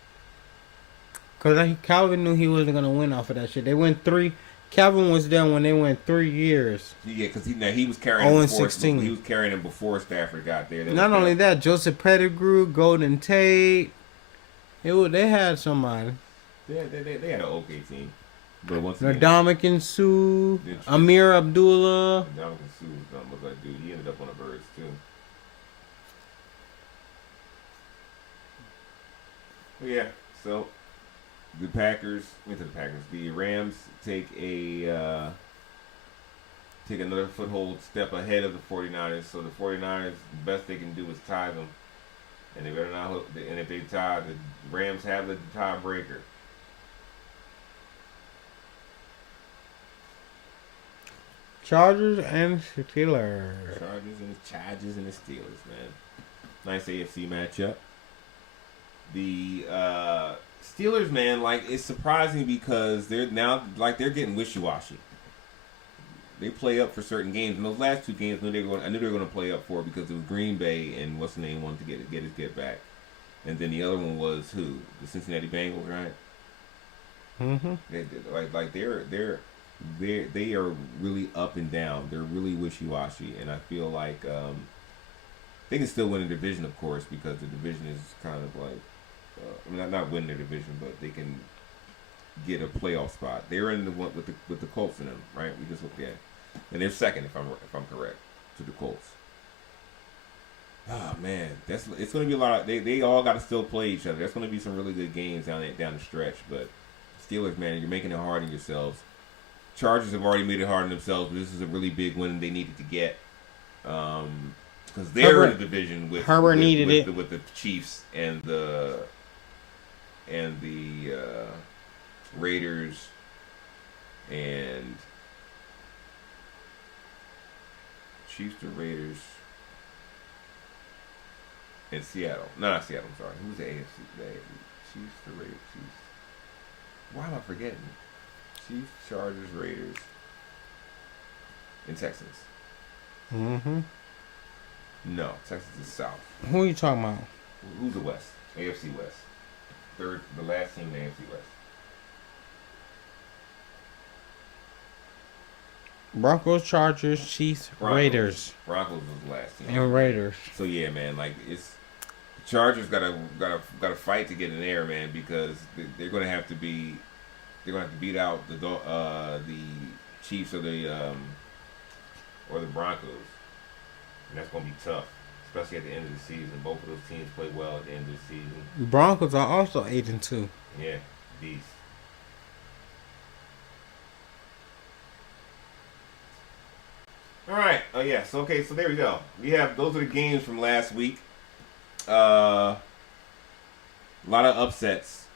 Because Calvin knew he wasn't going to win off of that shit. They went 3. Calvin was there when they went 3 years. Yeah, because he was carrying him before. He was carrying him before Stafford got there. Not only that, Joseph Pettigrew, Golden Tate. They had somebody. Yeah, they had an okay team. But once again, Ndamukong Suh, Amir Abdullah. Ndamukong Suh was like that dude. He ended up on the Birds too. But yeah, so the Rams take another foothold step ahead of the 49ers. So the 49ers, the best they can do is tie them. And they better not. And if they tie, the Rams have the tiebreaker. Chargers and Steelers. Chargers and the Steelers, man. Nice AFC matchup. The Steelers, man, like it's surprising because they're now like they're getting wishy-washy. They play up for certain games. In those last two games, I knew they were going to play up for it because it was Green Bay and what's the name wanted to get his get back, and then the other one was who? The Cincinnati Bengals, right? Mm-hmm. They are really up and down. They're really wishy-washy, and I feel like they can still win the division, of course, because the division is kind of like not winning the division, but they can get a playoff spot. They're in the one with the Colts in them, right? We just looked at, and they're second if I'm correct to the Colts. Oh man, it's going to be a lot. They all got to still play each other. There's going to be some really good games down the stretch, but Steelers, man, you're making it hard on yourselves. Chargers have already made it hard on themselves, but this is a really big win they needed to get because they're in the division with the Chiefs and the Raiders and Chiefs, the Raiders, and Seattle. No, not Seattle. I'm sorry. Who's the AFC? Chiefs, the Raiders, Chiefs. Why am I forgetting? Chiefs, Chargers, Raiders, and Texans. Mm-hmm. No, Texas is South. Who are you talking about? Who's the West? AFC West. Third, the last team in the AFC West. Broncos, Chargers, Chiefs, Raiders. Broncos was the last team. And Raiders. So yeah, man, like it's the Chargers gotta fight to get in there, man, because they're gonna have to beat out the Chiefs or the Broncos, and that's gonna be tough, especially at the end of the season. Both of those teams play well at the end of the season. Broncos are also 8-2. Yeah, beast. All right. Oh yeah. So okay. So there we go. Those are the games from last week. A lot of upsets.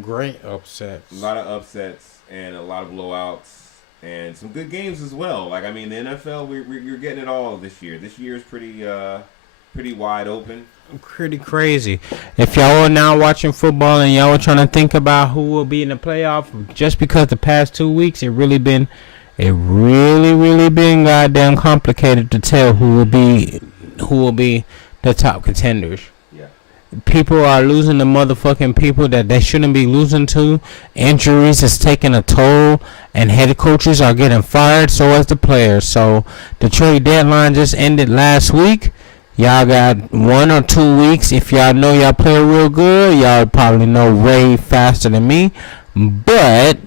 Great upsets. A lot of upsets and a lot of blowouts and some good games as well. Like I mean, the NFL, you're getting it all this year. This year is pretty wide open. Pretty crazy. If y'all are now watching football and y'all are trying to think about who will be in the playoff, just because the past 2 weeks it really been goddamn complicated to tell who will be the top contenders. Yeah. People are losing the motherfucking people that they shouldn't be losing to. Injuries is taking a toll, and head coaches are getting fired. So as the players. So the trade deadline just ended last week. Y'all got 1 or 2 weeks. If y'all know y'all play real good, y'all probably know way faster than me. But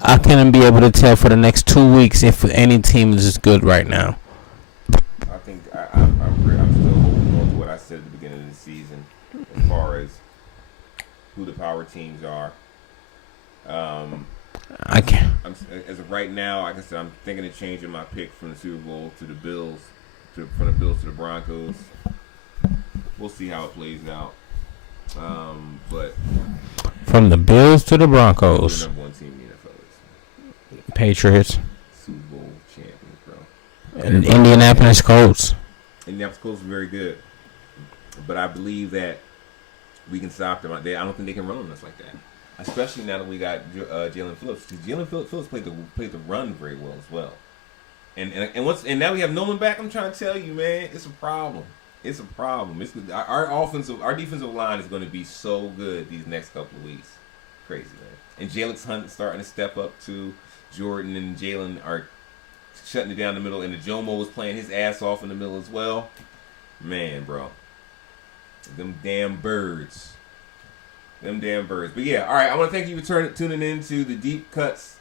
I couldn't be able to tell for the next 2 weeks if any team is as good right now. I think I'm still holding on to what I said at the beginning of the season as far as who the power teams are. I can't. As of right now, like I said, I'm thinking of changing my pick from the Super Bowl to the Bills, from the Bills to the Broncos. We'll see how it plays out. But from the Bills to the Broncos. The number one team in the NFL is Patriots. Super Bowl champions, bro. And Indianapolis Colts. Indianapolis Colts are very good, but I believe that we can stop them. I don't think they can run on us like that, especially now that we got Jalen Phillips. Because Jalen Phillips played the run very well as well. And now we have Nolan back. I'm trying to tell you, man, it's a problem. It's a problem. Our defensive line is going to be so good these next couple of weeks. Crazy, man. And Jalen's Hunt starting to step up too. Jordan and Jalen are shutting it down the middle, and the Jomo was playing his ass off in the middle as well. Man, bro. Them damn birds. But yeah, all right. I want to thank you for tuning in to the Deep Cutz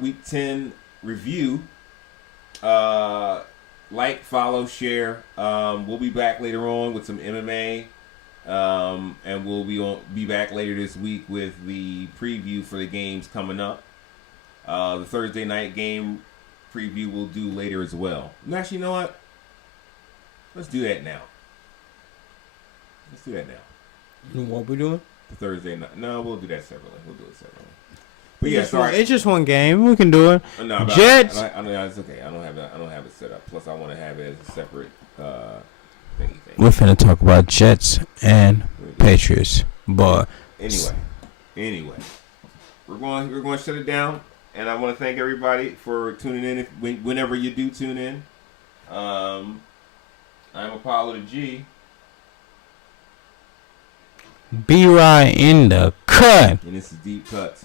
Week 10 review. Like, follow, share. We'll be back later on with some MMA. And we'll be back later this week with the preview for the games coming up. The Thursday night game preview we'll do later as well. And actually, you know what? Let's do that now. Let's do that now. What we doing? The Thursday night. No, we'll do that separately. We'll do it separately. But yeah, it's just one game. We can do it. No, Jets. I know it's okay. I don't have it set up. Plus, I want to have it as a separate thing. We're finna talk about Jets and Patriots, but anyway, we're going to shut it down. And I want to thank everybody for tuning in. Whenever you do tune in, I'm Apollo the G. B-Rye in the cut. And this is Deep Cutz.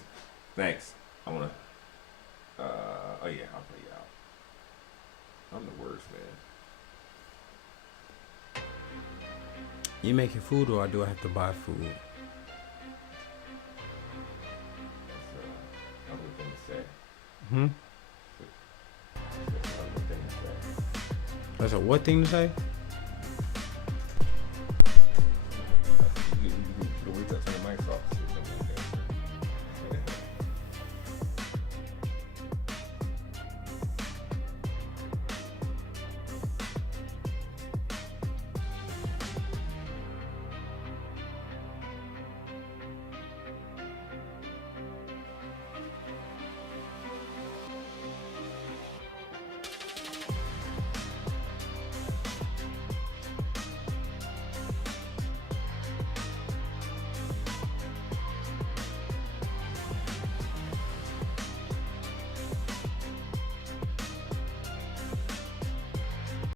Thanks. I want to. I'll play you out. I'm the worst, man. You making food, or do I have to buy food? That's a good thing to say. Hmm. That's a good thing to say. That's a what thing to say?